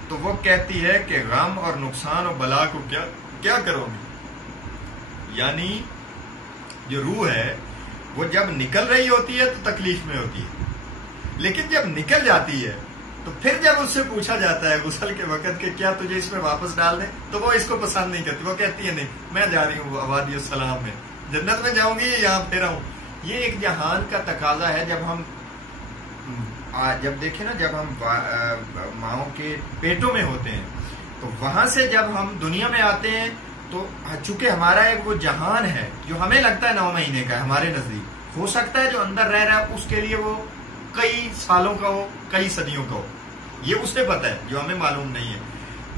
तो वो कहती है कि गम और नुकसान और बला को क्या करोगी। यानी जो रूह है वो जब निकल रही होती है तो तकलीफ में होती है, लेकिन जब निकल जाती है तो फिर जब उससे पूछा जाता है गुस्ल के वक्त कि क्या तुझे इसमें वापस डाल दें, तो वो इसको पसंद नहीं करती। वो कहती है नहीं, मैं जा रही हूँ वादी सलाम में, जन्नत में जाऊंगी, यहाँ फिर आऊं। ये एक जहान का तकाजा है। जब देखें ना, जब हम माओ के पेटों में होते हैं तो वहां से जब हम दुनिया में आते हैं तो चूंकि हमारा एक वो जहान है जो हमें लगता है 9 महीने का है, हमारे नजदीक, हो सकता है जो अंदर रह रहा है उसके लिए वो कई सालों का हो, कई सदियों का हो। ये उसे पता है जो हमें मालूम नहीं है।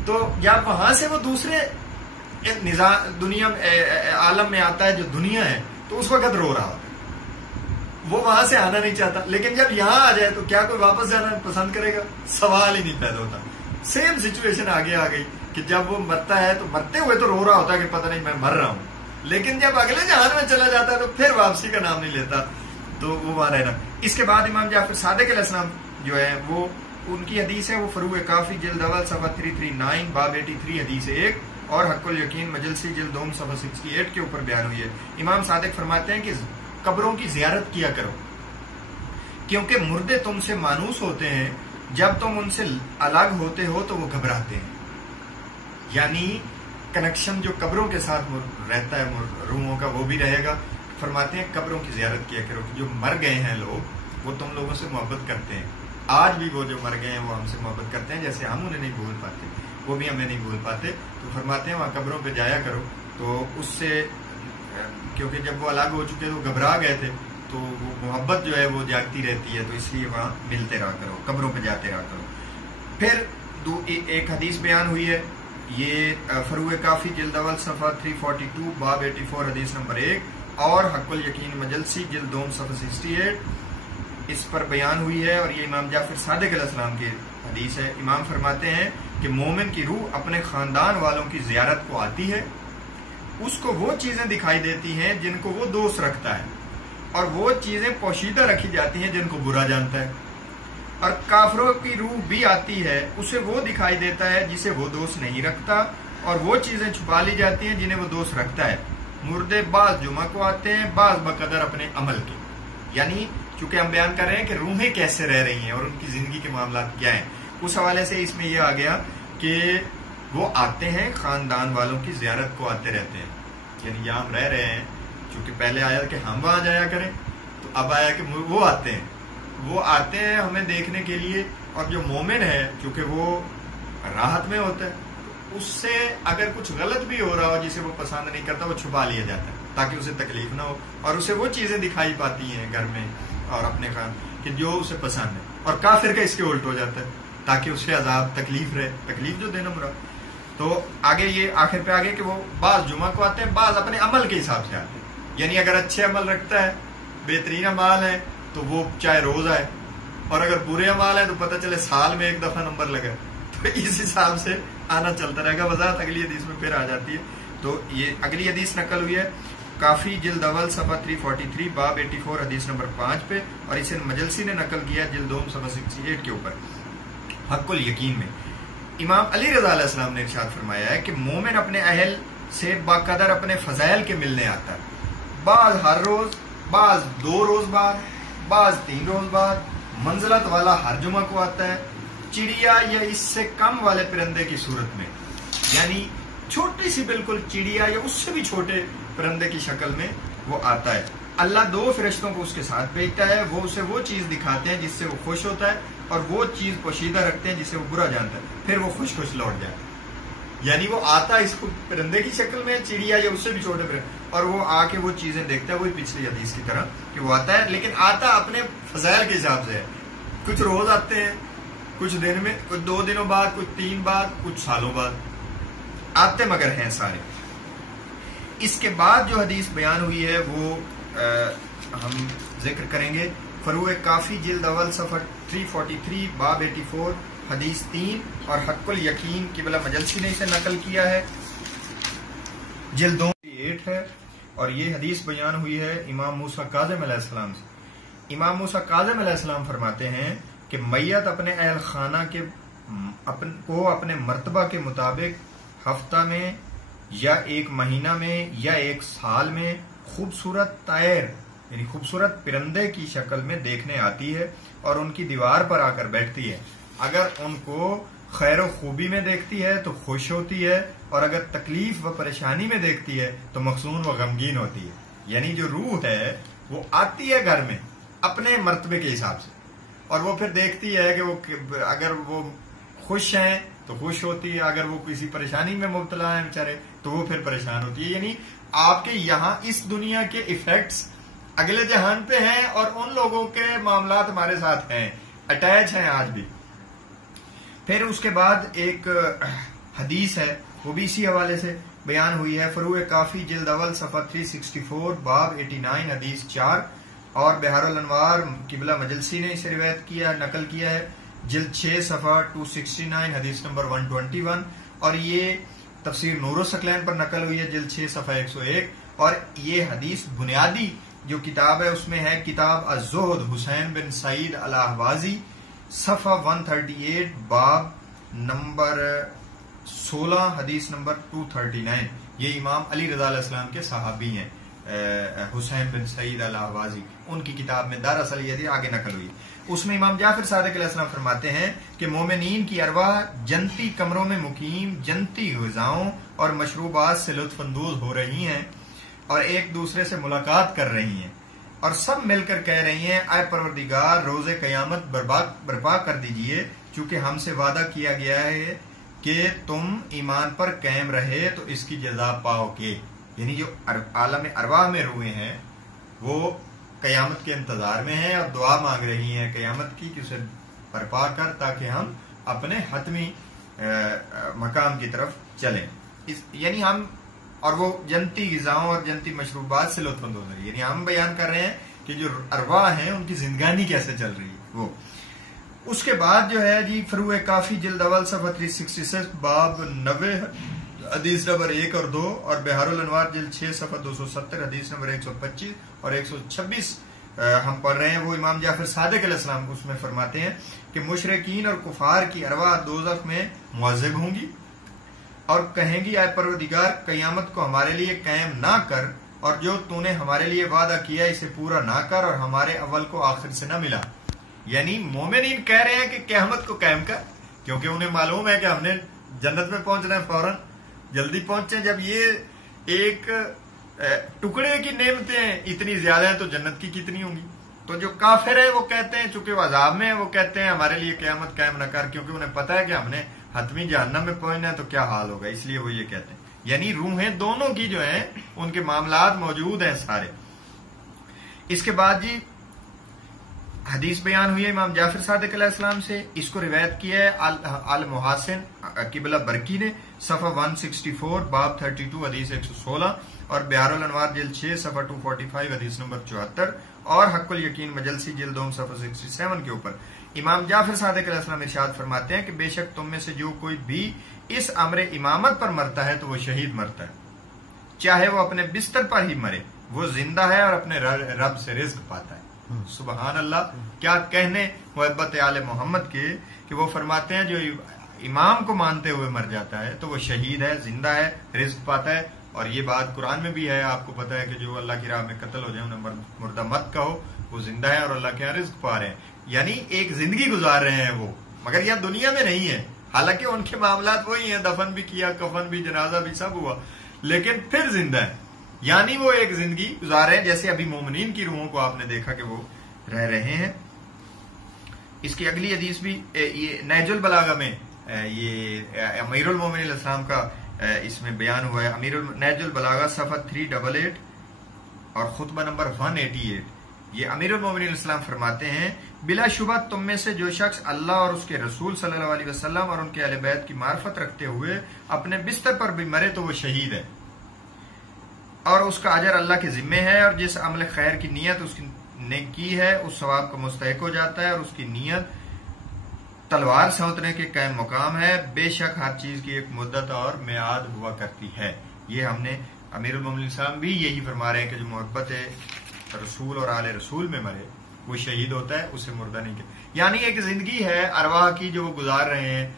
तो जब वहां से वो दूसरे दुनिया आलम में आता है जो दुनिया है, तो उस वक्त रो रहा होता है, वो वहां से आना नहीं चाहता। लेकिन जब यहां आ जाए तो क्या कोई वापस जाना पसंद करेगा? सवाल ही नहीं पैदा होता। सेम सिचुएशन आगे आ गई कि जब वो मरता है तो मरते हुए तो रो रहा होता है कि पता नहीं मैं मर रहा हूं, लेकिन जब अगले जहान में चला जाता है तो फिर वापसी का नाम नहीं लेता, तो वो वहां रहना। इसके बाद इमाम जाफर सादिक अलैहिस्सलाम जो है वो उनकी हदीस है, वो फरूग काफी जिल्द अवल सफा 339 बाब 83 हदीस 1 और हक्कुल यकीन मजलसी जिल्द 2 सफा 68 के ऊपर बयान हुई है। इमाम सादिक फरमाते हैं कि कब्रों की जियारत किया करो, क्योंकि मुर्दे तुमसे मानूस होते हैं, जब तुम उनसे अलग होते हो तो वो घबराते हैं। यानी कनेक्शन जो कब्रों के साथ रहता है रूहों का, वो भी रहेगा। फरमाते हैं कब्रों की जियारत किया करो, जो मर गए हैं लोग वो तुम लोगों से मोहब्बत करते हैं। आज भी वो जो मर गए हैं वो हमसे मोहब्बत करते हैं, जैसे हम उन्हें नहीं भूल पाते वो भी हमें नहीं भूल पाते। तो फरमाते हैं वहां कब्रों पे जाया करो, तो उससे, क्योंकि जब वो अलग हो चुके तो घबरा गए थे, तो वो मोहब्बत जो है वो जागती रहती है, तो इसलिए वहां मिलते रहा करो, कब्रों पे जाते रहा करो। फिर एक हदीस बयान हुई है, ये फरूग काफी जिल्द अवल सफा 342 बाब 84 हदीस नंबर 1 और हक्कुल यकीन मजलसी जिल्द 2 सफा 68 इस पर बयान हुई है। और ये इमाम जाफर सादिक अलैहिस्सलाम की हदीस है। इमाम फरमाते हैं कि मोमिन की रूह अपने खानदान वालों की जियारत को आती है, उसको वो चीजें दिखाई देती हैं जिनको वो दोस्त रखता है, और वो चीजें पोशीदा रखी जाती हैं जिनको बुरा जानता है। और काफरों की रूह भी आती है, उसे वो दिखाई देता है जिसे वो दोस्त नहीं रखता, और वो चीजें छुपा ली जाती हैं जिन्हें वो दोस्त रखता है। मुर्दे बाज जुमा को आते हैं, बाज बकदर अपने अमल के। यानी चूंकि हम बयान कर रहे हैं कि रूहें कैसे रह रही हैं और उनकी जिंदगी के मामला क्या हैं, उस हवाले से इसमें यह आ गया कि वो आते हैं, खानदान वालों की जियारत को आते रहते हैं। यानी यहाँ हम रह रहे हैं, चूंकि पहले आया कि हम वहां जाया करें, तो अब आया कि वो आते हैं हमें देखने के लिए। और जो मोमिन है चूंकि वो राहत में होता है, तो उससे अगर कुछ गलत भी हो रहा हो जिसे वो पसंद नहीं करता, वो छुपा लिया जाता है ताकि उसे तकलीफ ना हो, और उसे वो चीजें दिखाई पाती हैं घर में और अपने खान कि जो उसे पसंद है। और काफिर का इसके उल्ट हो जाता है ताकि उसे अजाब तकलीफ रहे, तकलीफ जो देना मुराद। तो आगे ये आखिर पे आगे कि वो बाज जुमा को आते हैं, बाज अपने अमल के हिसाब से आते हैं। यानी अगर अच्छे अमल रखता है, बेहतरीन अमाल है, तो वो चाहे रोज आए, और अगर बुरे अमाल है तो पता चले साल में एक दफा नंबर लगे, तो इस हिसाब से आना चलता रहेगा। वजाहत अगली हदीस में फिर आ जाती है। तो ये अगली हदीस नकल हुई है काफी जिल्द अवल सफा 343 बाब 84 हदीस नंबर 5 पे, और इसे मजलसी ने नकल किया जिल्द 2 सफा 68 के ऊपर हक्कुल यकीन में। इमाम अली रज़ा अलैहिस्सलाम ने इरशाद फरमाया है कि मोमिन अपने अहल से बाकदर अपने फजाइल के मिलने आता है, बाज हर रोज, बाज 2 रोज बाद, बाज 3 रोज बाद, मंजिलत वाला हर जुमा को आता है, चिड़िया या इससे कम वाले परिंदे की सूरत में। यानी छोटी सी बिल्कुल चिड़िया या उससे भी छोटे परिंदे की शक्ल में वो आता है। अल्लाह 2 फरिश्तों को उसके साथ भेजता है, वो उसे वो चीज दिखाते हैं जिससे वो खुश होता है, और वो चीज पोशीदा रखते हैं जिससे वो बुरा जानता है, फिर वो खुश खुश लौट जाता है। यानी वो आता है इसको परिंदे की शक्ल में, चिड़िया या उससे भी छोटे परिंदे, और वो आके वो चीजें देखता है, वही पिछली हदीस की तरह कि वो आता है, लेकिन आता अपने फजाइल के हिसाब से है। कुछ रोज आते हैं, कुछ दिन में, कुछ 2 दिनों बाद, कुछ 3 बाद, कुछ सालों बाद आते, मगर हैं सारे। इसके बाद जो हदीस बयान हुई है वो हम जिक्र करेंगे फरूए काफी जिल्द अव्वल सफर 343 बाब 84 हदीस 3 और हक्कुल यकीन किबला मजलसी ने इसे नकल किया है, जिल्द 8 है। और ये हदीस बयान हुई है इमाम मूसा काज़िम अलैहिस्सलाम से। इमाम मूसा काज़िम अलैहिस्सलाम फरमाते हैं कि मैयत अपने अहल खाना के अपने मर्तबा के मुताबिक हफ्ता में या एक महीना में या एक साल में खूबसूरत तायर यानी खूबसूरत परिंदे की शक्ल में देखने आती है और उनकी दीवार पर आकर बैठती है। अगर उनको खैर खूबी में देखती है तो खुश होती है, और अगर तकलीफ व परेशानी में देखती है तो मखसून व गमगीन होती है। यानी जो रूह है वो आती है घर में अपने मर्तबे के हिसाब से, और वो फिर देखती है कि वो अगर वो खुश हैं तो खुश होती है, अगर वो किसी परेशानी में मुब्तला है बेचारे तो वो फिर परेशान होती है। यानी आपके यहाँ इस दुनिया के इफेक्ट्स अगले जहान पे हैं, और उन लोगों के मामलात हमारे साथ हैं, अटैच हैं आज भी। फिर उसके बाद एक हदीस है, वो भी इसी हवाले से बयान हुई है। फरूए काफी जिल्द अव्वल सफा 364 बाब 89 हदीस 4 और बिहारुल अनवार किबला मजलसी ने इसे रिवायत किया, नकल किया है, जिल्द 6 सफा 269 हदीस नंबर 121। और ये तफसीर नूर सकलैन पर नकल हुई है, जिल्द 6 सफा 101। और ये हदीस बुनियादी जो किताब है उसमें है किताब अज़्ज़ुहद हुसैन बिन सईद अल अहवाज़ी सफा 138 बाब नंबर 16 हदीस नंबर 239। ये इमाम अली रज़ा अलैहिस्सलाम के सहाबी हैं, हुसैन बिन सईद अल अहवाज़ी, उनकी किताब में दरअसल ये आगे नकल हुई। उसमें इमाम जाफर सादिक अलैहिस्सलाम फरमाते हैं कि मोमिनीन की अरवाह जन्नती कमरों में मुकीम जन्नती ग़िज़ाओं और मशरूबात से लुत्फ़अंदोज़ हो रही हैं और एक दूसरे से मुलाकात कर रही हैं, और सब मिलकर कह रही हैं, आए परवरदिगार रोज़े क़यामत बर्पा कर दीजिए, चूंकि हमसे वादा किया गया है कि तुम ईमान पर कायम रहे तो इसकी जज़ा पाओगे। यानी जो आलम अरवाह में रूहें हैं वो क़यामत के इंतजार में हैं और दुआ मांग रही हैं क़यामत की कि उसे बर्पा कर, ताकि हम अपने हतमी मकाम की तरफ चलें। यानी हम, और वो जन्नती ग़िज़ाओं और जन्नती मशरूबात से लुत्फ़अंदोज़ हो रही है। यानी हम बयान कर रहे हैं कि जो अरवाह हैं उनकी जिंदगानी कैसे चल रही है वो। उसके बाद जो है जी फरूए काफी जिल्द अव्वल सफ़ा 366 बाब 90 हदीस नंबर 1 और 2 और बिहारुल अनवार जिल्द 6 सफ़ा 270 हदीस नंबर 125 और 126 हम पढ़ रहे हैं। वो इमाम जाफर सादिक अलैहिस्सलाम उसमें फरमाते हैं कि मुशरिकीन और कुफार की अरवाह दोज़ख में मुअज़्ज़ब होंगी और कहेंगी, आए परवरदिगार क़यामत को हमारे लिए कायम ना कर, और जो तूने हमारे लिए वादा किया इसे पूरा ना कर, और हमारे अव्वल को आखिर से न मिला। यानी मोमिनीन कह रहे हैं कि क़यामत को कायम कर, क्योंकि उन्हें मालूम है कि हमने जन्नत में पहुंचना है, फौरन जल्दी पहुंचे। जब ये एक टुकड़े की नेमतें इतनी ज्यादा हैं तो जन्नत की कितनी होंगी। तो जो काफिर है वो कहते हैं, चूंकि वो अजाब में है, वो कहते हैं हमारे लिए क़यामत कायम न कर, क्योंकि उन्हें पता है कि हमने हतमी जहन्नम में पहुंचना है तो क्या हाल होगा, इसलिए वो ये कहते हैं। यानी रूहें दोनों की जो है उनके मामलात मौजूद हैं सारे। इसके बाद जी हदीस बयान हुई है इमाम जाफर सादिक अलैहिस्सलाम से, इसको रिवायत किया है अल मुहसिन किबला बरकी ने सफ़ा 164 बाब 32 हदीस 116 और बिहारुल अनवार जिल्द 6 सफ़ा 245 हदीस नंबर 74 और हक्कुल यकीन मजलसी जिल्द 2 सफ़ा 67 के ऊपर इमाम जाफर सादिक अलैहिस्सलाम इरशाद फरमाते हैं कि बेशक तुम में से जो कोई भी इस अमरे इमामत पर मरता है तो वो शहीद मरता है, चाहे वो अपने बिस्तर पर ही मरे, वो जिंदा है और अपने रब से रिज़्क पाता है। सुबहान अल्लाह, क्या कहने मोहब्बत आले मोहम्मद के कि वो फरमाते हैं जो इमाम को मानते हुए मर जाता है तो वो शहीद है, जिंदा है, रिज़्क पाता है। और ये बात कुरान में भी है, आपको पता है कि जो अल्लाह की राह में कत्ल हो जाए उन्हें मुर्दा मत कहो, वो जिंदा है और अल्लाह के यहाँ रिज़्क पा रहे हैं। यानी एक जिंदगी गुजार रहे हैं वो, मगर यह दुनिया में नहीं है। हालांकि उनके मामलात वही हैं, दफन भी किया, कफन भी, जनाजा भी, सब हुआ, लेकिन फिर जिंदा है। यानी वो एक जिंदगी गुजार रहे हैं, जैसे अभी मोमिनीन की रूहों को आपने देखा कि वो रह रहे हैं। इसकी अगली हदीस भी ये नहजुल बलागा में ये अमीरुल मोमिनीन इस्लाम का इसमें बयान हुआ है। नहजुल बलागा सफ़ा 388 और खुतबा नंबर 188। ये अमीरुल मोमिनीन इस्लाम फरमाते हैं, बिलाशुबा तुम में से जो शख्स अल्लाह और उसके रसूल सल्लल्लाहु अलैहि वसल्लम और उनके अहले बैत की मार्फत रखते हुए अपने बिस्तर पर भी मरे तो वो शहीद है और उसका अजर अल्लाह के जिम्मे है, और जिस अमल खैर की नीयत उसकी ने की है उस सवाब का मुस्तहिक हो जाता है और उसकी नीयत तलवार सौंतने के कायम मुकाम है। बेशक हर चीज की एक मुद्दत और मियाद हुआ करती है। ये हमने अमीरुल मोमिनीन साहब भी यही फरमा रहे हैं कि जो मोहब्बत रसूल और आले रसूल में मरे वो शहीद होता है, उसे मुर्दा नहीं कहते। यानी एक जिंदगी है अरवाह की जो वो गुजार रहे हैं,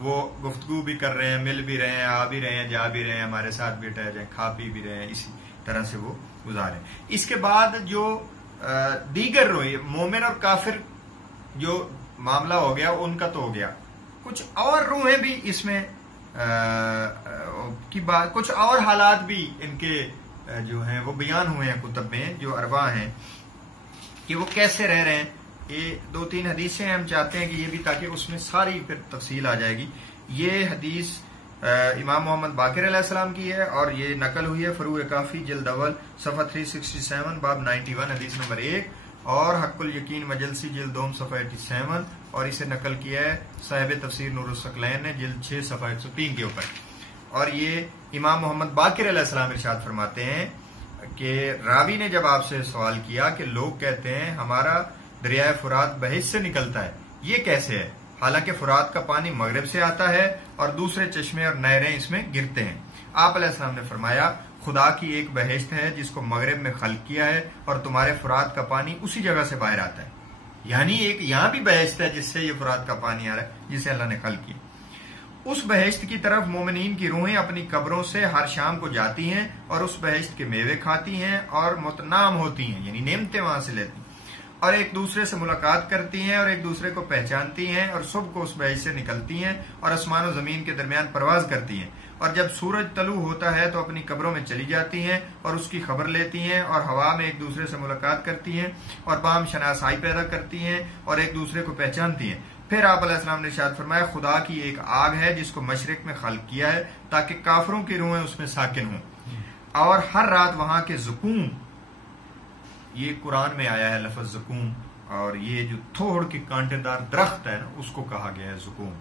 वो गुफ्तगू भी कर रहे हैं, मिल भी रहे हैं, आ भी रहे हैं, जा भी रहे हैं, हमारे साथ भी ठहर जाए, खा पी भी रहे हैं, इसी तरह से वो गुजारे। इसके बाद जो दीगर रोए मोमिन और काफिर जो मामला हो गया उनका तो हो गया, कुछ और रूहें भी इसमें की बात, कुछ और हालात भी इनके जो हैं वो बयान हुए हैं कुतुब में, जो अरवाह हैं कि वो कैसे रह रहे हैं। ये 2-3 हदीसें हम चाहते हैं कि ये भी, ताकि उसमें सारी फिर तफसील आ जाएगी। ये हदीस इमाम मोहम्मद बाकिर अलैहिस्सलाम की है और ये नकल हुई है फरूए काफी जिल्द अव्वल सफ़ा 367 बाब 91 हदीस नंबर 1 और हक्कुल यकीन मजलसी जिल्द 2 सफ़ा 87 और इसे नकल किया है साहिब तफसीर नूरुस सकलैन ने जिल्द 6 सफ़ा 103 के ऊपर। और ये इमाम मोहम्मद बाकिर अलैहिस्सलाम इरशाद फरमाते हैं कि रावी ने जब आपसे सवाल किया कि लोग कहते हैं हमारा दरियाए फुरात बहिश से निकलता है, ये कैसे है, हालांकि फुरात का पानी मगरिब से आता है और दूसरे चश्मे और नहरें इसमें गिरते हैं। आप अलैहिस्सलाम ने फरमाया खुदा की एक बहिश्त है जिसको मगरिब में खल्क किया है और तुम्हारे फुरात का पानी उसी जगह से बाहर आता है। यानी एक यहां भी बहिश्त है जिससे ये फुरात का पानी आ रहा है, जिसे अल्लाह ने खल्क किया। उस बहिश्त की तरफ मोमिनीन की रूहें अपनी कब्रों से हर शाम को जाती हैं और उस बहिश्त के मेवे खाती हैं और मुतनाम होती हैं, यानी नेमतें वहां से लेती हैं और एक दूसरे से मुलाकात करती हैं और एक दूसरे को पहचानती हैं और सुबह को उस बहिश्त से निकलती हैं और आसमान और जमीन के दरमियान परवाज करती हैं और जब सूरज तलू होता है तो अपनी कब्रों में चली जाती हैं और उसकी खबर लेती हैं और हवा में एक दूसरे से मुलाकात करती हैं और बाम शनासाई पैदा करती हैं और एक दूसरे को पहचानती हैं। फिर आप अलैहिस्सलाम ने इरशाद फरमाया खुदा की एक आग है जिसको मशरिक में खल्क किया है ताकि काफिरों की रूहें उसमें साकिन हों और हर रात वहां के ज़ुकूम, ये कुरान में आया है लफ्ज ज़ुकूम, और ये जो थोड़ के कांटेदार दरख्त है ना उसको कहा गया है ज़ुकूम।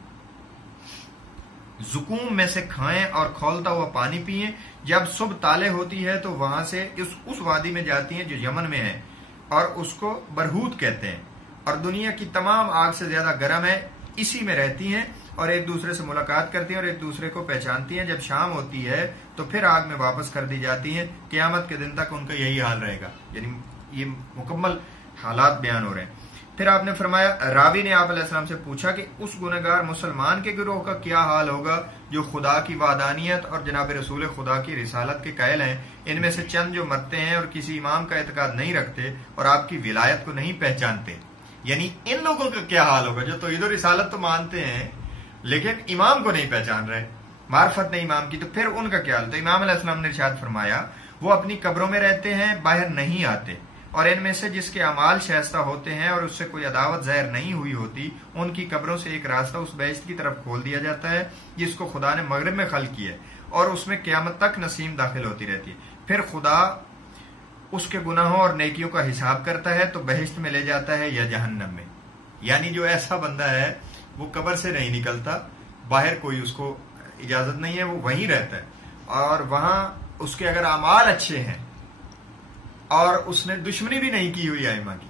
ज़ुकूम में से खाएं और खौलता हुआ पानी पिएं। जब सुबह ताले होती है तो वहां से उस वादी में जाती हैं जो यमन में है और उसको बरहूत कहते हैं और दुनिया की तमाम आग से ज्यादा गर्म है, इसी में रहती हैं और एक दूसरे से मुलाकात करती हैं और एक दूसरे को पहचानती हैं। जब शाम होती है तो फिर आग में वापस कर दी जाती हैं। क़यामत के दिन तक उनका यही हाल रहेगा, यानी ये मुकम्मल हालात बयान हो रहे हैं। फिर आपने फरमाया, रावी ने आप अलैहिस्सलाम से पूछा कि उस गुनहगार मुसलमान के गिरोह का क्या हाल होगा जो खुदा की वादानियत और जनाब रसूल खुदा की रिसालत के कायल हैं। इनमें से चंद जो मरते हैं और किसी इमाम का एतकाद नहीं रखते और आपकी विलायत को नहीं पहचानते, यानी इन लोगों का क्या हाल होगा जो तौहीद और रिसालत तो मानते हैं लेकिन इमाम को नहीं पहचान रहे, मार्फत नहीं इमाम की, तो फिर उनका क्या हाल। तो इमाम अलैहिस्सलाम ने इरशाद फरमाया वो अपनी कब्रों में रहते हैं, बाहर नहीं आते और इनमें से जिसके अमाल शाइस्ता होते हैं और उससे कोई अदावत ज़ाहिर नहीं हुई होती, उनकी कब्रों से एक रास्ता उस बहिश्त की तरफ खोल दिया जाता है जिसको खुदा ने मगरिब में खल्क किया है और उसमें क़यामत तक नसीम दाखिल होती रहती है। फिर खुदा उसके गुनाहों और नेकियों का हिसाब करता है तो बहिश्त में ले जाता है या जहन्नम में। यानी जो ऐसा बंदा है वो कब्र से नहीं निकलता, बाहर कोई उसको इजाजत नहीं है, वो वहीं रहता है और वहां उसके अगर अमाल अच्छे हैं और उसने दुश्मनी भी नहीं की हुई आइमा की,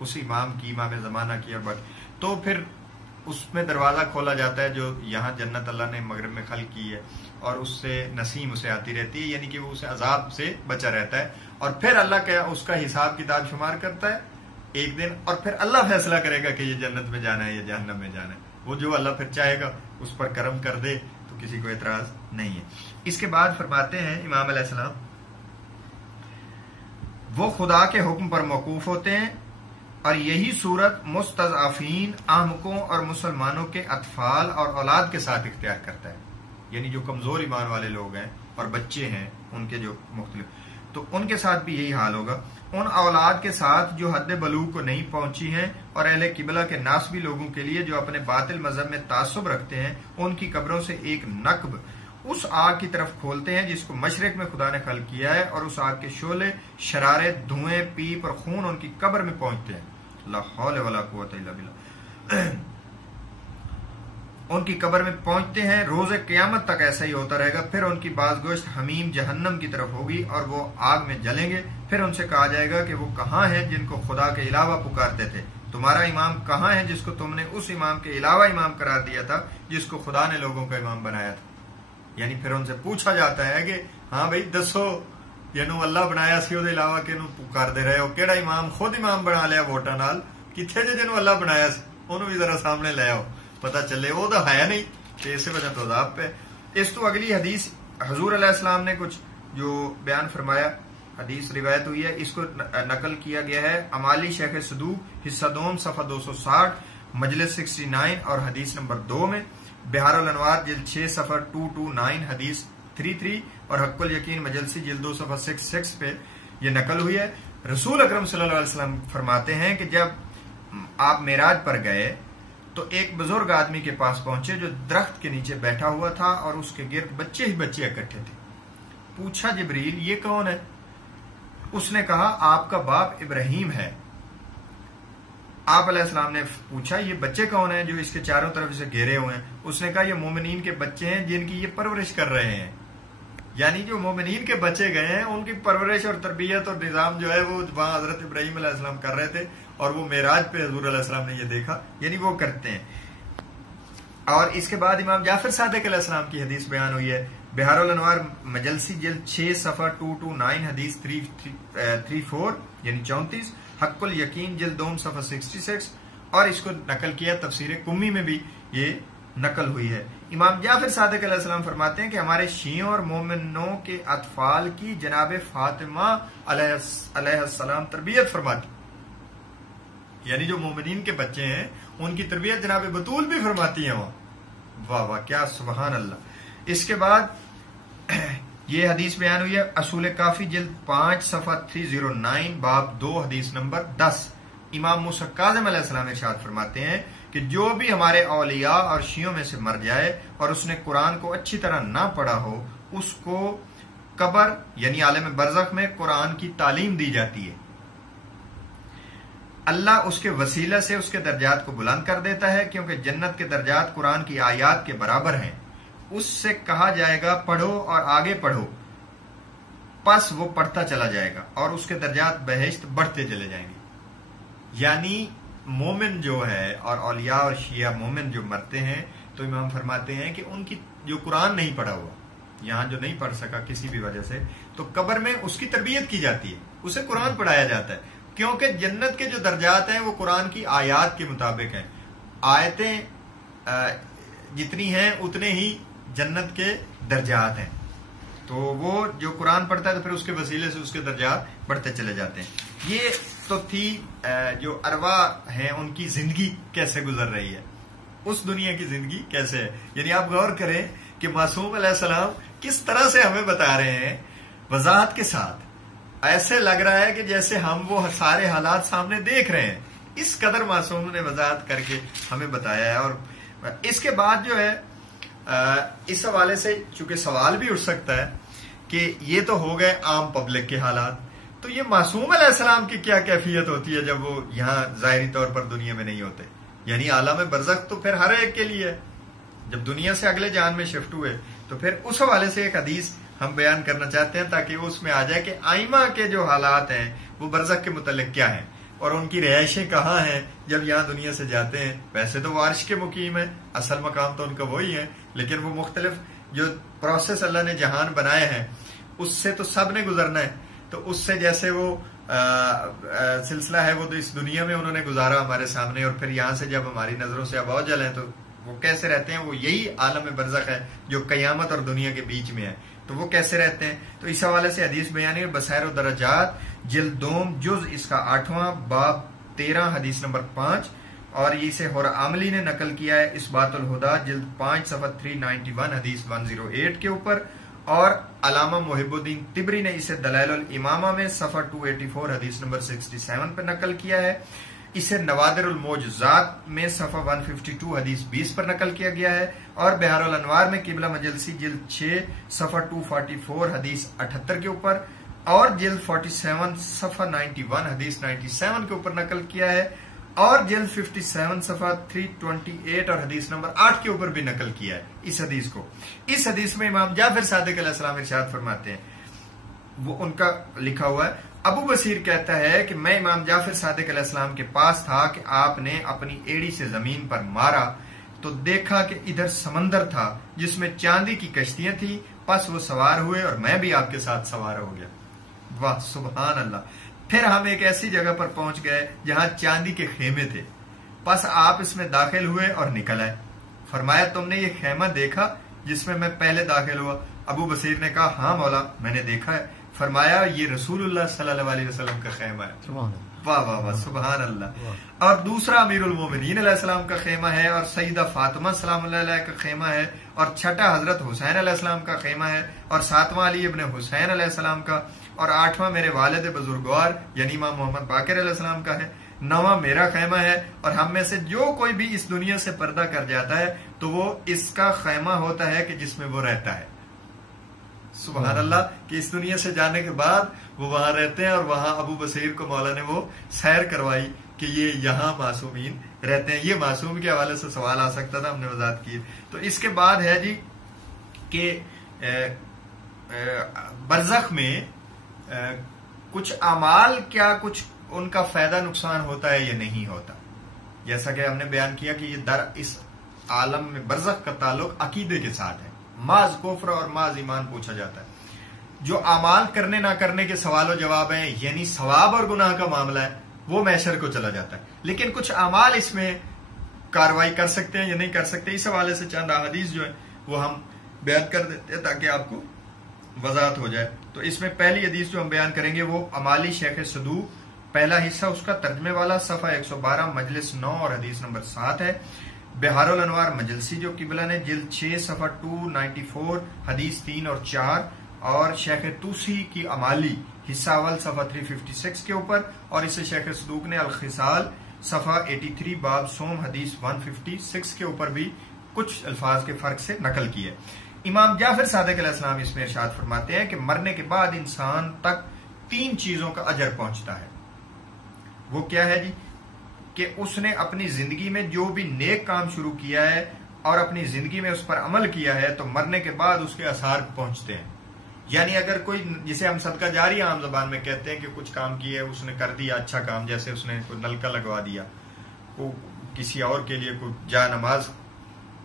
उस इमाम की, इमाम जमाना की और बाकी, तो फिर उसमें दरवाजा खोला जाता है जो यहाँ जन्नत अल्लाह ने मगरिब में खल्क की है और उससे नसीम उसे आती रहती है, यानी कि वो उसे अजाब से बचा रहता है और फिर अल्लाह क्या उसका हिसाब किताब शुमार करता है एक दिन और फिर अल्लाह फैसला करेगा कि ये जन्नत में जाना है या जहन्नम में जाना है। वो जो अल्लाह फिर चाहेगा उस पर करम कर दे तो किसी को एतराज नहीं है। इसके बाद फरमाते हैं इमाम अलैहिस्सलाम, वो खुदा के हुक्म पर मौकूफ होते हैं और यही सूरत मुस्तज़अफ़ीन, आहमकों और मुसलमानों के अतफाल और औलाद के साथ इख्तियार करता है, यानी जो कमजोर ईमान वाले लोग हैं और बच्चे हैं उनके जो मुख्तलिफ, तो उनके साथ भी यही हाल होगा। उन औलाद के साथ जो हद बलूग को नहीं पहुंची हैं और अहले किबला के नासबी लोगों के लिए जो अपने बातिल मजहब में तासुब रखते हैं, उनकी कब्रों से एक नकब उस आग की तरफ खोलते हैं जिसको मशरिक में खुदा ने खल्क किया है और उस आग के शोले, शरारे, धुएं, पीप और खून उनकी कब्र में पहुंचते हैं। ला हौल वला कुव्वता इल्ला बिल्लाह। उनकी कब्र में पहुंचते हैं, रोजे क़यामत तक ऐसा ही होता रहेगा। फिर उनकी बाज़गोश्त हमीम जहन्नम की तरफ होगी और वो आग में जलेंगे। फिर उनसे कहा जाएगा कि वो कहाँ हैं जिनको खुदा के अलावा पुकारते थे, तुम्हारा इमाम कहाँ है जिसको तुमने उस इमाम के अलावा इमाम करार दिया था जिसको खुदा ने लोगों का इमाम बनाया था। यानी फिर उनसे पूछा जाता है कि हाँ भाई दसो, जिन्हों अल्लाह बनाया सी ਉਹਦੇ इलावा किनू पुकार दे रहे हो, केड़ा इमाम खुद इमाम बना लिया वोटां नाल, किथे जे जिन्हों अल्लाह बनाया सी ਉਹਨੂੰ भी जरा सामने ले आओ, पता चले। वो तो है नहीं, तो इस वजह तो अज़ाब पे। इस तो अगली हदीस हुजूर अलैहिस्सलाम ने कुछ जो बयान फरमाया, हदीस रिवायत हुई है, इसको नकल किया गया है अमाली शेख सदूक हिस्सा दोम सफ़ा 260 मजलिस 69 और हदीस नंबर 2 में, बिहारुल अनवार जिल्द 6 सफ़ा 229 हदीस 33 और हक्कुल यकीन मजलसी जिल्द 2 सफ़ा 66 पे ये नकल हुई है। रसूल अकरम सल्लल्लाहु अलैहि वसल्लम फरमाते हैं कि जब आप मेराज पर गए तो एक बुजुर्ग आदमी के पास पहुंचे जो दरख्त के नीचे बैठा हुआ था और उसके गिर्द बच्चे ही बच्चे इकट्ठे थे। पूछा जिब्रील ये कौन है? उसने कहा आपका बाप इब्राहिम है। आप अलैहिस्सलाम ने पूछा ये बच्चे कौन हैं जो इसके चारों तरफ से घेरे हुए हैं? उसने कहा ये मोमिनीन के बच्चे हैं जिनकी ये परवरिश कर रहे हैं। यानी जो मोमिनीन के बच्चे गए हैं उनकी परवरिश और तरबियत और निजाम जो है वो वहां हजरत इब्राहिम अलैहिस्सलाम कर रहे थे और वो मेराज पे हुजूर अलैहिस्सलाम ने ये देखा, यानी वो करते हैं। और इसके बाद इमाम जाफर सादिक अलैहिस्सलाम की हदीस बयान हुई है, बिहारुल अनवार मजलसी जिल्द 6 सफ़ा 229 हदीस 34 यानी 34, हक्कुल यकीन जिल्द 2 सफ़ा 66 और इसको नकल किया तफसीर कुम्मी में भी ये नकल हुई है। इमाम जाफर सादिक अलैहिस्सलाम फरमाते हैं कि हमारे शियों और मोमिनों के अतफाल की जनाब फातिमा अलैहिस्सलाम तरबियत फरमाती, यानी जो मोमिनीन के बच्चे हैं उनकी तरबियत जनाब बतूल भी फरमाती है वहां। वाह वाह, क्या सुबहान अल्लाह। इसके बाद ये हदीस बयान हुई है असूल काफी जिल्द 5 सफ़ा 309 बाब 2 हदीस नंबर 10। इमाम मूसा काज़िम अलैहिस्सलाम इरशाद फरमाते हैं कि जो भी हमारे औलिया और शियों में से मर जाए और उसने कुरान को अच्छी तरह ना पढ़ा हो, उसको कब्र यानी आलम बरज़ख में कुरान की तालीम दी जाती है। अल्लाह उसके वसीला से उसके दर्जात को बुलंद कर देता है, क्योंकि जन्नत के दर्जात कुरान की आयात के बराबर हैं। उससे कहा जाएगा पढ़ो और आगे पढ़ो, पस वो पढ़ता चला जाएगा और उसके दर्जात बहिश्त बढ़ते चले जाएंगे। यानी मोमिन जो है और औलिया और शिया मोमिन जो मरते हैं तो इमाम फरमाते हैं कि उनकी जो कुरान नहीं पढ़ा हुआ, यहाँ जो नहीं पढ़ सका किसी भी वजह से, तो कब्र में उसकी तरबियत की जाती है, उसे कुरान पढ़ाया जाता है, क्योंकि जन्नत के जो दर्जात हैं वो कुरान की आयात के मुताबिक हैं। आयतें जितनी हैं उतने ही जन्नत के दर्जात हैं। तो वो जो कुरान पढ़ता है तो फिर उसके वसीले से उसके दर्जात बढ़ते चले जाते हैं। ये तो थी जो अरवा हैं उनकी जिंदगी कैसे गुजर रही है, उस दुनिया की जिंदगी कैसे है। यानी आप गौर करें कि मासूम अलैहिस्सलाम किस तरह से हमें बता रहे हैं वजाहत के साथ। ऐसे लग रहा है कि जैसे हम वो सारे हालात सामने देख रहे हैं, इस कदर मासूम ने वजाहत करके हमें बताया है। और इसके बाद जो है इस हवाले से चूंकि सवाल भी उठ सकता है कि ये तो हो गए आम पब्लिक के हालात, तो ये मासूम अलैहिस्सलाम की क्या कैफियत होती है जब वो यहाँ जाहिरी तौर पर दुनिया में नहीं होते। यानी आलम बरज़ख तो फिर हर एक के लिए, जब दुनिया से अगले जान में शिफ्ट हुए तो फिर उस हवाले से एक हदीस हम बयान करना चाहते हैं ताकि वो उसमें आ जाए कि आइमा के जो हालात हैं वो बरज़ख के मुतल्लिक क्या हैं और उनकी रिहायशें कहाँ हैं जब यहाँ दुनिया से जाते हैं। वैसे तो वो अर्श के मुकीम है, असल मकाम तो उनका वही है, लेकिन वो मुख्तलिफ जो प्रोसेस अल्लाह ने जहान बनाए हैं उससे तो सब ने गुजरना है। तो उससे जैसे वो सिलसिला है वो तो इस दुनिया में उन्होंने गुजारा हमारे सामने, और फिर यहाँ से जब हमारी नजरों से अब ओझल है तो वो कैसे रहते हैं, वो यही आलम बरज़ख है जो कयामत और दुनिया के बीच में है, तो वो कैसे रहते हैं। तो इस हवाले से हदीस बयानी है बसैर दरजात जिल्द 2 जुज इसका 8वां बाब 13 हदीस नंबर 5, और इसे हुर आमली ने नकल किया है इस बातुल हुदा जिल्द 5 सफ़ा 391 हदीस 108 के ऊपर, और अलामा मुहिबुद्दीन तिबरी ने इसे दलाइलुल इमामा में सफ़ा 284 हदीस नंबर 67 पर नकल किया है। इसे नवादिरुल मौजज़ात में सफ़ा 152 हदीस 20 पर नकल किया गया है, और बिहारुल अनवार में किबला मजलसी जिल्द 6 सफ़ा 244 हदीस 78 के ऊपर, और जिल्द 47 सफ़ा 91 हदीस 97 के ऊपर नकल किया है। और जिल्द 57 सफा 328 और हदीस नंबर 8 के ऊपर भी नकल किया है इस हदीस को। इस हदीस में इमाम जाफर सादिक अलैहिस्सलाम इरशाद फरमाते हैं, वो उनका लिखा हुआ है, अबू बसीर कहता है कि मैं इमाम जाफर सादिक अलैहिस्सलाम के पास था कि आपने अपनी एड़ी से जमीन पर मारा तो देखा कि इधर समंदर था जिसमें चांदी की कश्तियां थी, बस वो सवार हुए और मैं भी आपके साथ सवार हो गया। वाह सुभान अल्लाह। फिर हम एक ऐसी जगह पर पहुंच गए जहां चांदी के खेमे थे, बस आप इसमें दाखिल हुए और निकल आए। फरमाया तुमने ये खेमा देखा जिसमें मैं पहले दाखिल हुआ? अबू बसीर ने कहा हाँ मौला मैंने देखा है। फरमाया ये रसूलुल्लाह सल्लल्लाहु अलैहि वसल्लम का खेमा है। वाह वाह वाह सुभान अल्लाह। और दूसरा अमीरुल मोमिनीन अलैहिस्सलाम का खेमा है, और सईदा फातिमा सलामुल्लाह अलैहा का खेमा है, और छठा हजरत हुसैन अलैहिस्सलाम का खेमा है, और सातवां अली इब्ने हुसैन अलैहिस्सलाम का, और आठवां मेरे वालिद बुजुर्गवार यानी इमाम मोहम्मद बाकिर अलैहिस्सलाम का है, नौवां मेरा खेमा है। और हम में से जो कोई भी इस दुनिया से पर्दा कर जाता है तो वो इसका खेमा होता है कि जिसमें वो रहता है। सुभान अल्लाह कि इस दुनिया से जाने के बाद वो वहां रहते हैं, और वहां अबू बसीर को मौला ने वो सैर करवाई कि ये यहाँ मासूमीन रहते हैं। ये मासूम के हवाले से सवाल आ सकता था, हमने वजाहत की। तो इसके बाद है जी कि बरज़ख में कुछ अमाल क्या कुछ उनका फायदा नुकसान होता है या नहीं होता। जैसा कि हमने बयान किया कि ये इस आलम में बरज़ख का ताल्लुक अकीदे के साथ है। माज कुफ्र और माज ईमान पूछा जाता है। जो अमाल करने ना करने के सवाल और जवाब है, यानी सवाब और गुनाह का मामला है, वो महशर को चला जाता है। लेकिन कुछ अमाल इसमें कार्रवाई कर सकते हैं या नहीं कर सकते, इस हवाले से चंद अहादीस जो है वो हम बयान कर देते हैं ताकि आपको वजाहत हो जाए। तो इसमें पहली हदीस जो हम बयान करेंगे वो अमाली शेख सदूक, पहला हिस्सा उसका तर्जमे वाला, सफा 112 मजलिस 9 और हदीस नंबर 7 है। बिहारुल अनवार मजलसी जो किबला ने जिल्द 6 सफा 294 हदीस 3 और 4, और शेख तूसी की अमाली हिस्सा अवल सफा 356 के ऊपर, और इसे शेख सदूक ने अल खिसाल सफा 83 बाब सोम हदीस 156 के ऊपर भी कुछ अल्फाज के फर्क से नकल की है। इमाम जाफर सादिक अलैहिस्सलाम इसमें इरशाद फरमाते हैं कि मरने के बाद इंसान तक 3 चीजों का अजर पहुंचता है। वो क्या है जी? कि उसने अपनी जिंदगी में जो भी नेक काम शुरू किया है और अपनी जिंदगी में उस पर अमल किया है तो मरने के बाद उसके असर पहुंचते हैं। यानी अगर कोई, जिसे हम सदका जारी आम जबान में कहते हैं कि कुछ काम किया है उसने कर दिया अच्छा काम, जैसे उसने कोई नलका लगवा दिया, को किसी और के लिए कोई जा नमाज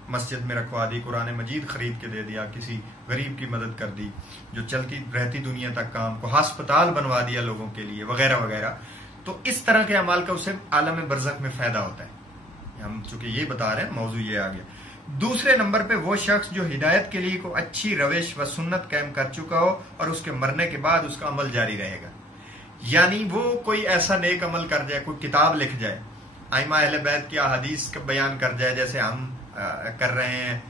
मस्जिद में रखवा दी, कुरान मजीद खरीद के दे दिया, किसी गरीब की मदद कर दी, जो चलती रहती दुनिया तक काम को, अस्पताल बनवा दिया लोगों के लिए वगैरह वगैरह। तो इस तरह के अमाल का उसे आलम बरज़ख में फायदा होता है। हम चूंकि ये बता रहे हैं मौजू ये आ गया। दूसरे नंबर पे वो शख्स जो हिदायत के लिए को अच्छी रविश व सुन्नत कायम कर चुका हो और उसके मरने के बाद उसका अमल जारी रहेगा। यानी वो कोई ऐसा नेक अमल कर जाए, कोई किताब लिख जाए, आइमा अहले बैत की अहादीस का बयान कर जाए, जैसे हम कर रहे हैं।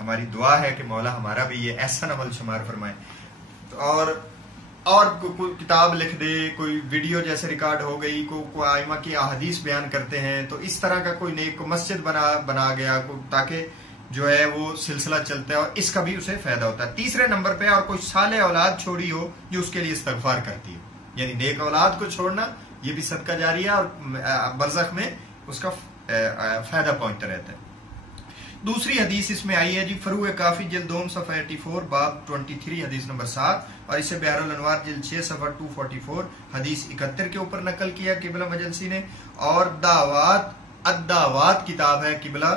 हमारी दुआ है कि मौला हमारा भी ये ऐसा अमल शुमार फरमाए। और कोई किताब लिख दे, कोई वीडियो जैसे रिकॉर्ड हो गई, कोई आइमा की अहादीस बयान करते हैं, तो इस तरह का कोई नेक मस्जिद बना गया ताकि जो है वो सिलसिला चलता है और इसका भी उसे फायदा होता है। तीसरे नंबर पे और कोई साले औलाद छोड़ी हो जो उसके लिए इस्तगफार करती है, यानी नेक औलाद को छोड़ना ये भी सदका जारिया और बरज़ख में उसका फायदा पहुंचता रहता है। दूसरी हदीस इसमें आई है जी, फरूए काफी जिल्द 2 सफा 84 बाब 23 हदीस नंबर 7, और इसे बिहारुल अनवार जिल्द 6 सफा 244 हदीस 71 के ऊपर नकल किया किबला मजलसी ने। और दावात किताब है किबला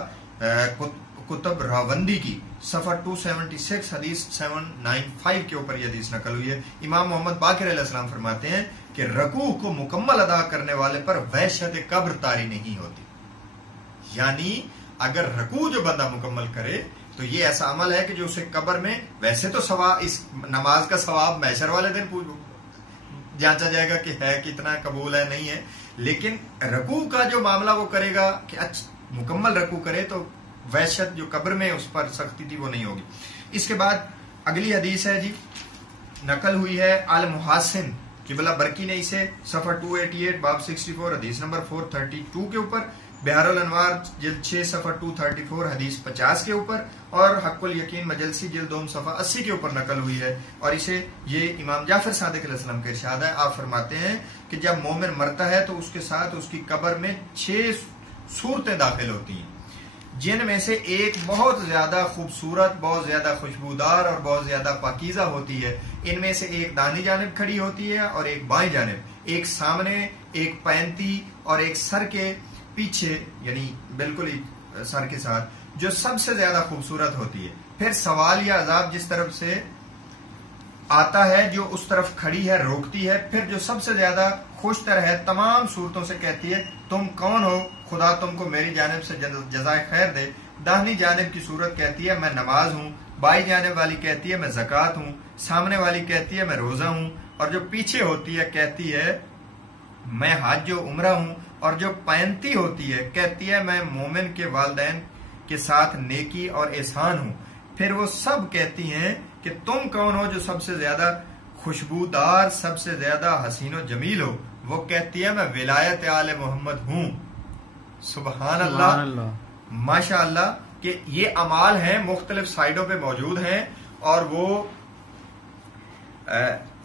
कुतुब रावंदी की, सफा 276 हदीस 795 के ऊपर यह हदीस नकल हुई है। इमाम मोहम्मद बाकिर अलैहिस्सलाम फरमाते हैं कि रकू को मुकम्मल अदा करने वाले पर वहशत कब्र तारी नहीं होती। यानी अगर रकू जो बंदा मुकम्मल करे तो ये ऐसा अमल है कि जो उसे कब्र में, वैसे तो सवाब, इस नमाज का सवाब महशर वाले दिन जांचा जाएगा कि है कितना, कबूल है नहीं है, लेकिन रकू का जो मामला वो करेगा कि अच्छा मुकम्मल रकू करे तो वहशत जो कब्र में उस पर सख्ती थी वो नहीं होगी। इसके बाद अगली हदीस है जी, नकल हुई है अल मुहासिन किबला बरकी ने, इसे सफर 288 बाब 64 हदीस नंबर 432 के ऊपर, बिहारुल अनवार जिल्द 6 सफ़ा 234 हदीस 50 के ऊपर, और हक्कुल यकीन मजलसी जिल्द 2 सफ़ा 80 के ऊपर नकल हुई है। और इसे ये इमाम जाफर सादिक अलैहिस्सलाम का इरशाद है। आप फरमाते हैं कि जब मोमिन मरता है तो उसके साथ उसकी कब्र में 6 सूरतें दाखिल होती हैं, जिनमें से एक बहुत ज्यादा खूबसूरत, बहुत ज्यादा खुशबूदार और बहुत ज्यादा पाकीज़ा होती है। इनमें से एक दाहिनी जानिब खड़ी होती है और एक बाईं जानिब, एक सामने, एक पैंती और एक सर के पीछे, यानी बिल्कुल ही सर के साथ, जो सबसे ज्यादा खूबसूरत होती है। फिर सवाल या अजाब जिस तरफ से आता है, जो उस तरफ खड़ी है, रोकती है। फिर जो सबसे ज्यादा खुशतर है, तमाम सूरतों से कहती है तुम कौन हो, खुदा तुमको मेरी जानिब से जज़ाए खैर दे। दाहिनी जानिब की सूरत कहती है मैं नमाज हूँ, बाई जानिब वाली कहती है मैं ज़कात हूँ, सामने वाली कहती है मैं रोजा हूँ, और जो पीछे होती है कहती है मैं हज उम्रा हूँ, और जो पैंती होती है कहती है मैं मोमिन के वालिदैन के साथ नेकी और एहसान हूँ। फिर वो सब कहती हैं कि तुम कौन हो जो सबसे ज्यादा खुशबूदार, सबसे ज्यादा हसीनो जमील हो। वो कहती है मैं विलायत आले मोहम्मद हूँ। सुबहान अल्लाह, माशा अल्लाह, कि ये अमाल हैं, मुख्तलिफ साइडों पे मौजूद हैं, और वो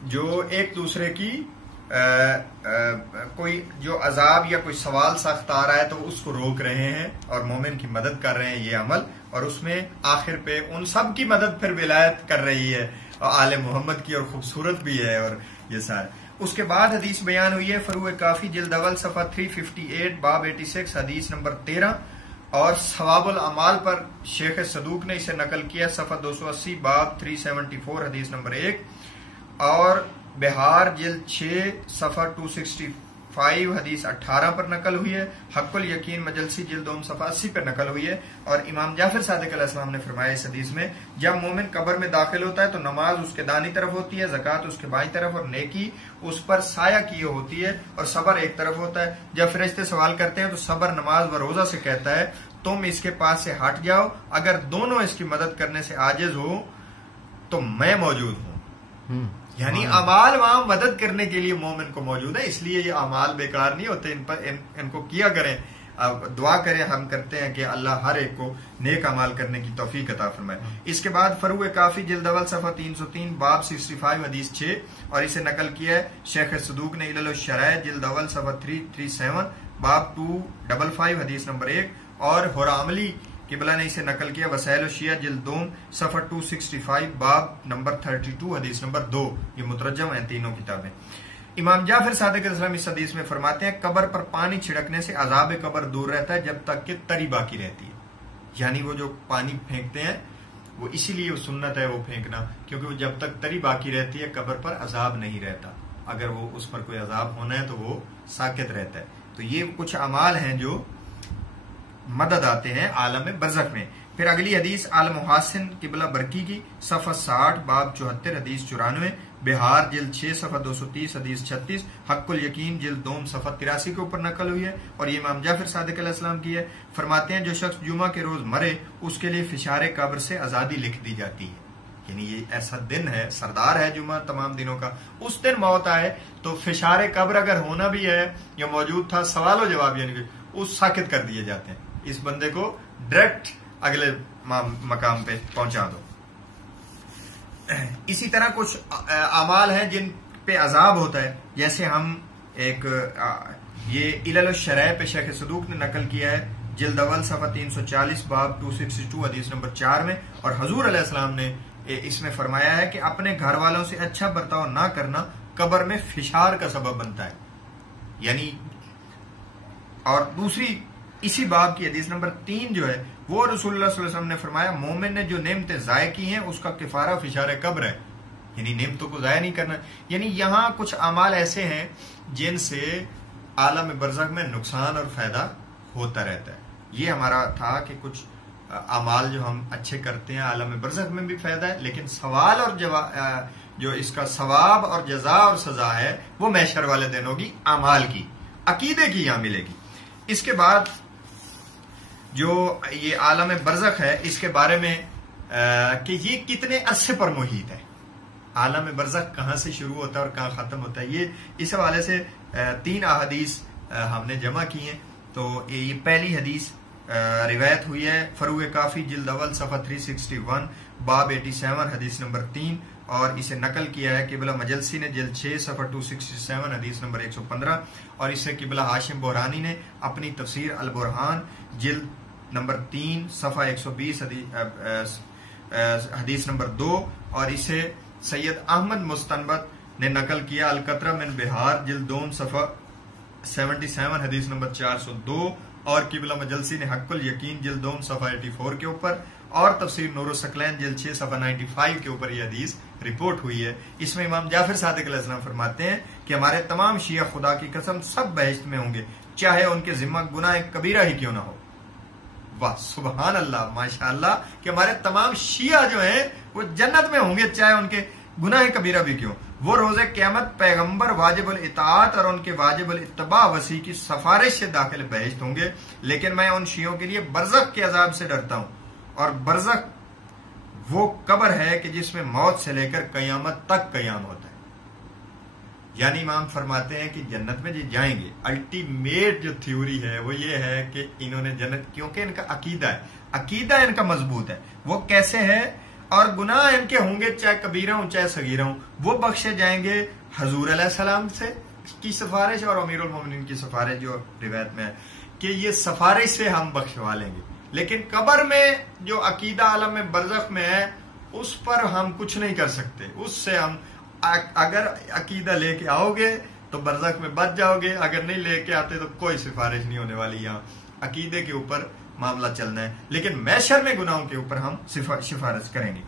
जो एक दूसरे की कोई जो अजाब या कोई सवाल सख्त आ रहा है तो उसको रोक रहे हैं और मोमिन की मदद कर रहे हैं ये अमल, और उसमें आखिर पे उन सब की मदद फिर विलायत कर रही है, और आले मोहम्मद की, और खूबसूरत भी है, और ये सारा। उसके बाद हदीस बयान हुई है फरूए काफी जिल्द अव्वल सफ़ा 358 बाब 86 हदीस नंबर 13, और सवाबुल अमाल पर शेख सदूक ने इसे नकल किया सफ़ा 280 बाब 374 हदीस नंबर 1, और बिहार जिल्द 6 सफ़ा 265 हदीस 18 पर नकल हुई है। हक्कुल यकीन मजलसी जिल्द 2 सफ़ा 80 पर नकल हुई है। और इमाम जाफर सादिक अलैहिस्सलाम ने फरमाया इस हदीस में, जब मोमिन कब्र में दाखिल होता है तो नमाज उसके दानी तरफ होती है, ज़कात उसके बाईं तरफ, और नेकी उस पर साया किए होती है, और सबर एक तरफ होता है। जब फरिश्ते सवाल करते हैं तो सबर, नमाज व रोजा से कहता है तुम इसके पास से हट जाओ, अगर दोनों इसकी मदद करने से आजिज हो तो मैं मौजूद हूं। यानी अमाल वहां मदद करने के लिए मोमिन को मौजूद है, इसलिए ये अमाल बेकार नहीं होते, इन पर इनको किया करें। अब दुआ करें, हम करते हैं कि अल्लाह हर एक को नेक अमाल करने की तौफीक अता फरमाए। इसके बाद फरूए काफी जिल्द अव्वल सफ़ा 303 बाब 65 हदीस 6, और इसे नकल किया है शेख सदूक ने इलल शराय जिल्द अव्वल सफ़ा 337 बाब 255 हदीस नंबर 1, और हुरामली किबला ने इसे नकल किया वसाइल शिया जिल्द 2 सफ़ा 265 बाब नंबर 32 हदीस नंबर 2। ये मुतरज्जम है तीनों किताबें। इमाम जाफर सादिक अलैहिस्सलाम इस हदीस में फरमाते हैं कब्र पर पानी छिड़कने से अजाब कब्र दूर रहता है जब तक कि तरी बाकी रहती है। यानी वो जो पानी फेंकते हैं वो इसीलिए वो सुन्नत है वो फेंकना, क्योंकि वो जब तक तरी बाकी रहती है कब्र पर अजाब नहीं रहता। अगर वो उस पर कोई अजाब होना है तो वो साकित रहता है। तो ये कुछ अमाल हैं जो मदद आते हैं आलम बरज़ख में। फिर अगली हदीस आल मुहासिन किबला बरकी की सफ़ा 60 बाब 74 हदीस 94, बिहार जिल्द 6 सफ़ा 230 हदीस 36, हक्कुल यकीन जिल्द 2 सफ़ा 83 के ऊपर नकल हुई है, और ये इमाम जाफर सादिक अलैहिस्सलाम की है। फरमाते हैं जो शख्स जुमा के रोज मरे उसके लिए फिशारे कब्र से आजादी लिख दी जाती है। यानी ये ऐसा दिन है, सरदार है जुमा तमाम दिनों का, उस दिन मौत आए तो फिशारे कब्र अगर होना भी है या मौजूद था, सवाल और जवाब यानी उस साकित कर दिए जाते हैं। इस बंदे को डायरेक्ट अगले मकाम पे पहुंचा दो। इसी तरह कुछ अमाल हैं जिन पे अजाब होता है, जैसे हम एक ये इलल शरह पे शेख सदूक ने नकल किया है जिल्द अव्वल सफ़ा 340 बाब 262 हदीस नंबर 4 में, और हजूर अलैहिस्सलाम ने इसमें फरमाया है कि अपने घर वालों से अच्छा बर्ताव ना करना कब्र में फिशार का सबब बनता है। यानी और दूसरी इसी बाब की हदीस नंबर 3 जो है वो रसूलुल्लाह सल्लल्लाहु अलैहि वसल्लम ने फरमाया मोमिन ने जो नेमतें जाया की हैं उसका किफारा फिशार कब्र है। यानी नेमतों को जाया नहीं करना। यानी यहाँ कुछ अमाल ऐसे हैं जिनसे आलम बरज़ख में नुकसान और फायदा होता रहता है। ये हमारा था कि कुछ अमाल जो हम अच्छे करते हैं आलम बरज़ख में भी फायदा है, लेकिन सवाल और जवाब जो इसका सवाब और जजा और सजा है वो महशर वाले दिन होगी, अमाल की, अकीदे की यहाँ मिलेगी। इसके बाद जो ये आलम बरज़ख है इसके बारे में कि ये कितने अरसे पर मुहीत है, आलम बरज़ख कहाँ से शुरू होता है और कहाँ खत्म होता है, ये इस हवाले से 3 अहादीस हमने जमा की हैं तो ये पहली हदीस रिवायत हुई है फरूग काफी जिल्द अव्वल सफ़ा 361 बाब 87 हदीस नंबर 3, और इसे नकल किया है किबला मजलसी ने जिल्द 6 सफ़ा 267 हदीस नंबर 115, और इसे किबला हाशिम बोरानी ने अपनी तफसीर अल बुरहान जिल्द नंबर 3 सफ़ा 120 हदीस नंबर 2, और इसे सैयद अहमद मुस्तनबत ने नकल किया अल कतरा मिन बिहार जिल्द 2 सफ़ा 77 हदीस नंबर 402, और किबला मजलसी ने हक्कुल यकीन जिल्द 2 सफ़ा 84 के ऊपर, और तफसीर नूर सकलैन जिल्द 6 सफ़ा 95 के ऊपर यह हदीस रिपोर्ट हुई है। इसमें इमाम जाफर सादिक अलैहिस्सलाम फरमाते हैं कि हमारे तमाम शिया खुदा की कसम सब बहिश्त में होंगे, चाहे उनके जिम्मा गुनाह कबीरा ही क्यों ना हो। वाह सुबहान अल्लाह, माशाअल्लाह, कि हमारे तमाम शिया जो हैं वो जन्नत में होंगे चाहे उनके गुनाह कबीरा भी क्यों। वो रोजे क़यामत पैगंबर वाजिबुल इताअत और उनके वाजिबुल इत्तबा वसी की सिफारिश से दाखिल बहिश्त होंगे, लेकिन मैं उन शियों के लिए बरज़ख के अजाब से डरता हूं, और बरज़ख वो कब्र है कि जिसमें मौत से लेकर कयामत तक कयाम होता है। यानी इमाम फरमाते हैं कि जन्नत में जो जाएंगे, अल्टीमेट जो थ्योरी है वो ये है कि इन्होंने जन्नत, क्योंकि इनका अकीदा है, अकीदा इनका मजबूत है। वो कैसे है, और गुनाह इनके होंगे चाहे कबीरा हूं चाहे सगीरा हूं, वो बख्शे जाएंगे हजूर अलैहिस्सलाम से की सिफारिश और अमीरुल मोमिनीन की सिफारिश, जो रिवायत में है कि ये सिफारिश से हम बख्शवा लेंगे। लेकिन कब्र में जो अकीदा आलम में बरज़ख में है उस पर हम कुछ नहीं कर सकते। उससे हम अगर अकीदा लेके आओगे तो बरज़ख में बच जाओगे, अगर नहीं लेके आते तो कोई सिफारिश नहीं होने वाली। यहाँ अकीदे के ऊपर मामला चलना है, लेकिन मैशर में गुनाहों के ऊपर हम सिफारिश करेंगे।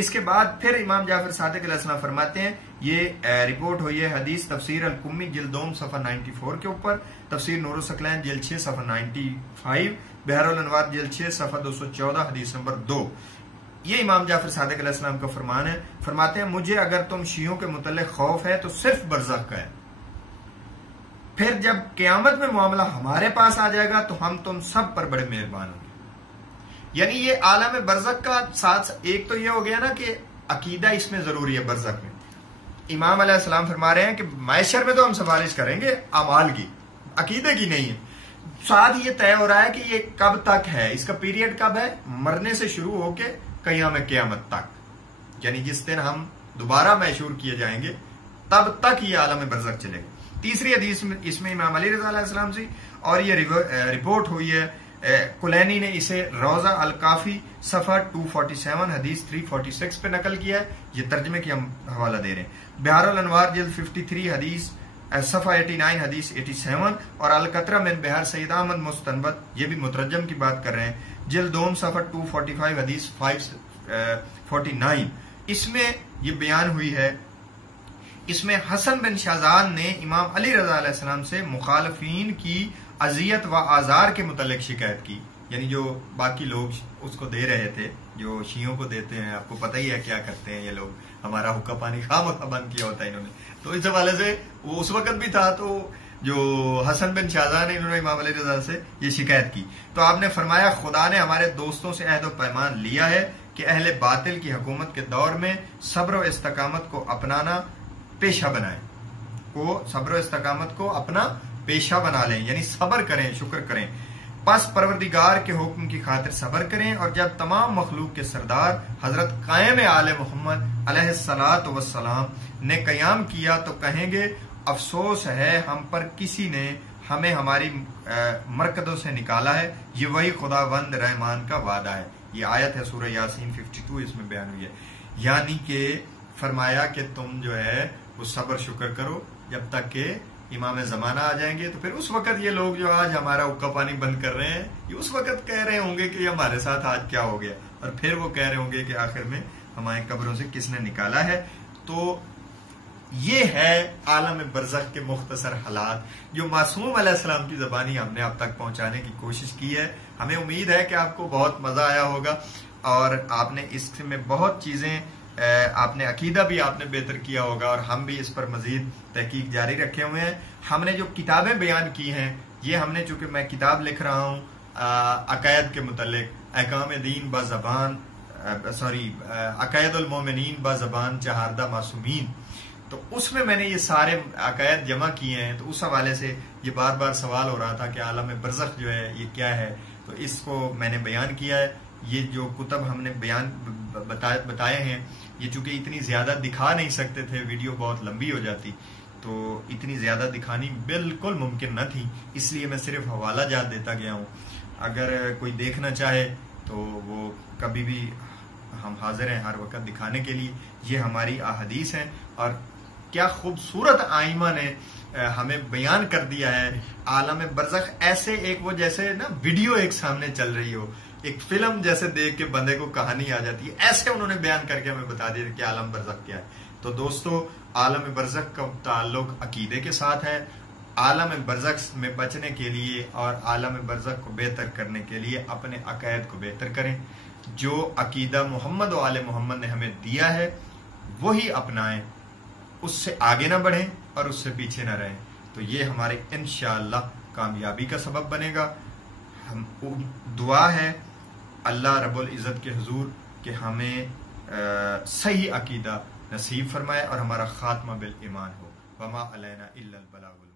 इसके बाद फिर इमाम जाफर सादिक अलैहिस्सलाम फरमाते हैं, ये रिपोर्ट हुई है हदीस तफसीर अल कुम्मी जिल्द 2 सफ़ा 94 के ऊपर, तफसीर नूर सकलैन जिल्द 6 सफ़ा 95, बहरुल अनवार जिल्द 6 सफ़ा 214 हदीस नंबर 2। ये इमाम जाफर सादिक अलैहिस्सलाम का फरमान है। फरमाते हैं, मुझे अगर तुम शियों के मुतल्लिक़ खौफ है तो सिर्फ बरज़ख का है, फिर जब क़यामत में मामला हमारे पास आ जाएगा तो हम तुम सब पर बड़े मेहरबान होंगे। यानी ये आलम बरज़ख का साथ एक तो ये हो गया ना कि अकीदा इसमें जरूरी है बरज़ख में। इमाम अलैहिस्सलाम फरमा रहे हैं कि मैशर में तो हम सिफारिश करेंगे अमाल की, अकीदे की नहीं है। साथ ही ये तय हो रहा है कि ये कब तक है, इसका पीरियड कब है, मरने से शुरू होके क़यामत तक, यानी जिस दिन हम दोबारा मैशूर किए जाएंगे तब तक ये आलम बरज़ख चलेगा। तीसरी हदीस में इसमें इमाम अली रज़ा अलैहिस्सलाम से, और ये रिपोर्ट हुई है कुलैनी ने इसे रोजा अल काफी सफा 247 हदीस 346 पे नकल किया है। ये तर्जमे की हम हवाला दे रहे हैं। बिहारुल अनवार जिल्द 53 हदीस सफा 89 हदीस 87, और अल कतरा मिन बिहार सैयद अहमद मुस्तनबत, ये भी मुतरजम की बात कर रहे हैं, जिल्द 2 सफा 245 हदीस 549। इसमें ये बयान हुई है, इसमें हसन बिन शाहजान ने इमाम अली रज़ा अलैहिस्सलाम से मुखालफीन की अजियत व आजार के मुतल्लिक शिकायत की। यानी जो बाकी लोग उसको दे रहे थे, जो शियों को देते हैं, आपको पता ही है क्या करते हैं ये लोग, हमारा हुक्का पानी खामखा बंद किया होता है इन्होंने। तो इस हवाले से वो उस वक्त भी था, तो जो हसन बिन शाहजान ने इन्होंने इमाम अली रज़ा से ये शिकायत की, तो आपने फरमाया, खुदा ने हमारे दोस्तों से अहद व पैमान लिया है कि अहले बातिल की हुकूमत के दौर में सब्र व इस्तकामत को अपनाना पेशा बनाए, सब्र व इस्तकामत को अपना पेशा बना लें, यानी सब्र करें, शुक्र करें। पस परवरदिगार के हुक्म की खातिर सब्र करें, और जब तमाम मखलूक के सरदार हजरत कायम आले मोहम्मद अलैहिस्सलातु वस्सलाम ने कयाम किया तो कहेंगे, अफसोस है हम पर किसी ने हमें हमारी मरकदों से निकाला है, ये वही खुदावंद रहमान का वादा है। ये आयत है सूरह यासीन 52, इसमें बयान हुई है। यानी कि फरमाया कि तुम जो है वो सब्र शुक्र करो जब तक के इमाम जमाना आ जाएंगे। तो फिर उस वक्त ये लोग जो आज हमारा हुक्का पानी बंद कर रहे हैं, ये उस वक्त कह रहे होंगे कि हमारे साथ आज क्या हो गया, और फिर वो कह रहे होंगे कि आखिर में हमारे कब्रों से किसने निकाला है। तो ये है आलम बरज़ख के मुख्तसर हालात, जो मासूम अलैहिस्सलाम की ज़बानी हमने अब तक पहुंचाने की कोशिश की है। हमें उम्मीद है कि आपको बहुत मजा आया होगा, और आपने इसमें बहुत चीजें, आपने अकीदा भी आपने बेहतर किया होगा, और हम भी इस पर मजीद तहकीक जारी रखे हुए हैं। हमने जो किताबें बयान की हैं, ये हमने, चूंकि मैं किताब लिख रहा हूँ अकायद के मुतल्लिक, अहकाम दीन बाज़बान, अकायदुल मोमिनीन बाज़बान चहारदा मासूमीन, तो उसमें मैंने ये सारे अकायद जमा किए हैं। तो उस हवाले से ये बार बार सवाल हो रहा था कि आलम बरज़ख जो है ये क्या है, तो इसको मैंने बयान किया है। ये जो कुतब हमने बताए हैं, ये चूंकि इतनी ज्यादा दिखा नहीं सकते थे, वीडियो बहुत लंबी हो जाती, तो इतनी ज्यादा दिखानी बिल्कुल मुमकिन न थी, इसलिए मैं सिर्फ हवाला जात देता गया हूँ। अगर कोई देखना चाहे तो वो कभी भी हम हाजिर हैं हर वक्त दिखाने के लिए। ये हमारी अहदीस हैं और क्या खूबसूरत आइमा ने हमें बयान कर दिया है। आलम बरज़ख ऐसे एक वो जैसे ना वीडियो एक सामने चल रही हो, एक फिल्म जैसे देख के बंदे को कहानी आ जाती है, ऐसे उन्होंने बयान करके हमें बता दिया कि आलम बरज़ख क्या है। तो दोस्तों, आलम बरज़ख का ताल्लुक अकीदे के साथ है। आलम बरज़ख में बचने के लिए और आलम बरज़ख को बेहतर करने के लिए अपने अकायद को बेहतर करें। जो अकीदा मोहम्मद और आले मोहम्मद ने हमें दिया है वही अपनाएं, उससे आगे ना बढ़ें और उससे पीछे ना रहें। तो ये हमारे इंशाअल्लाह कामयाबी का सबब बनेगा। हम दुआ है अल्लाह रब्बुल इज़्ज़त के हुजूर कि हमें सही अकीदा नसीब फरमाए और हमारा खात्मा बिल ईमान हो। वमा अलैना इल्लल बलागुल।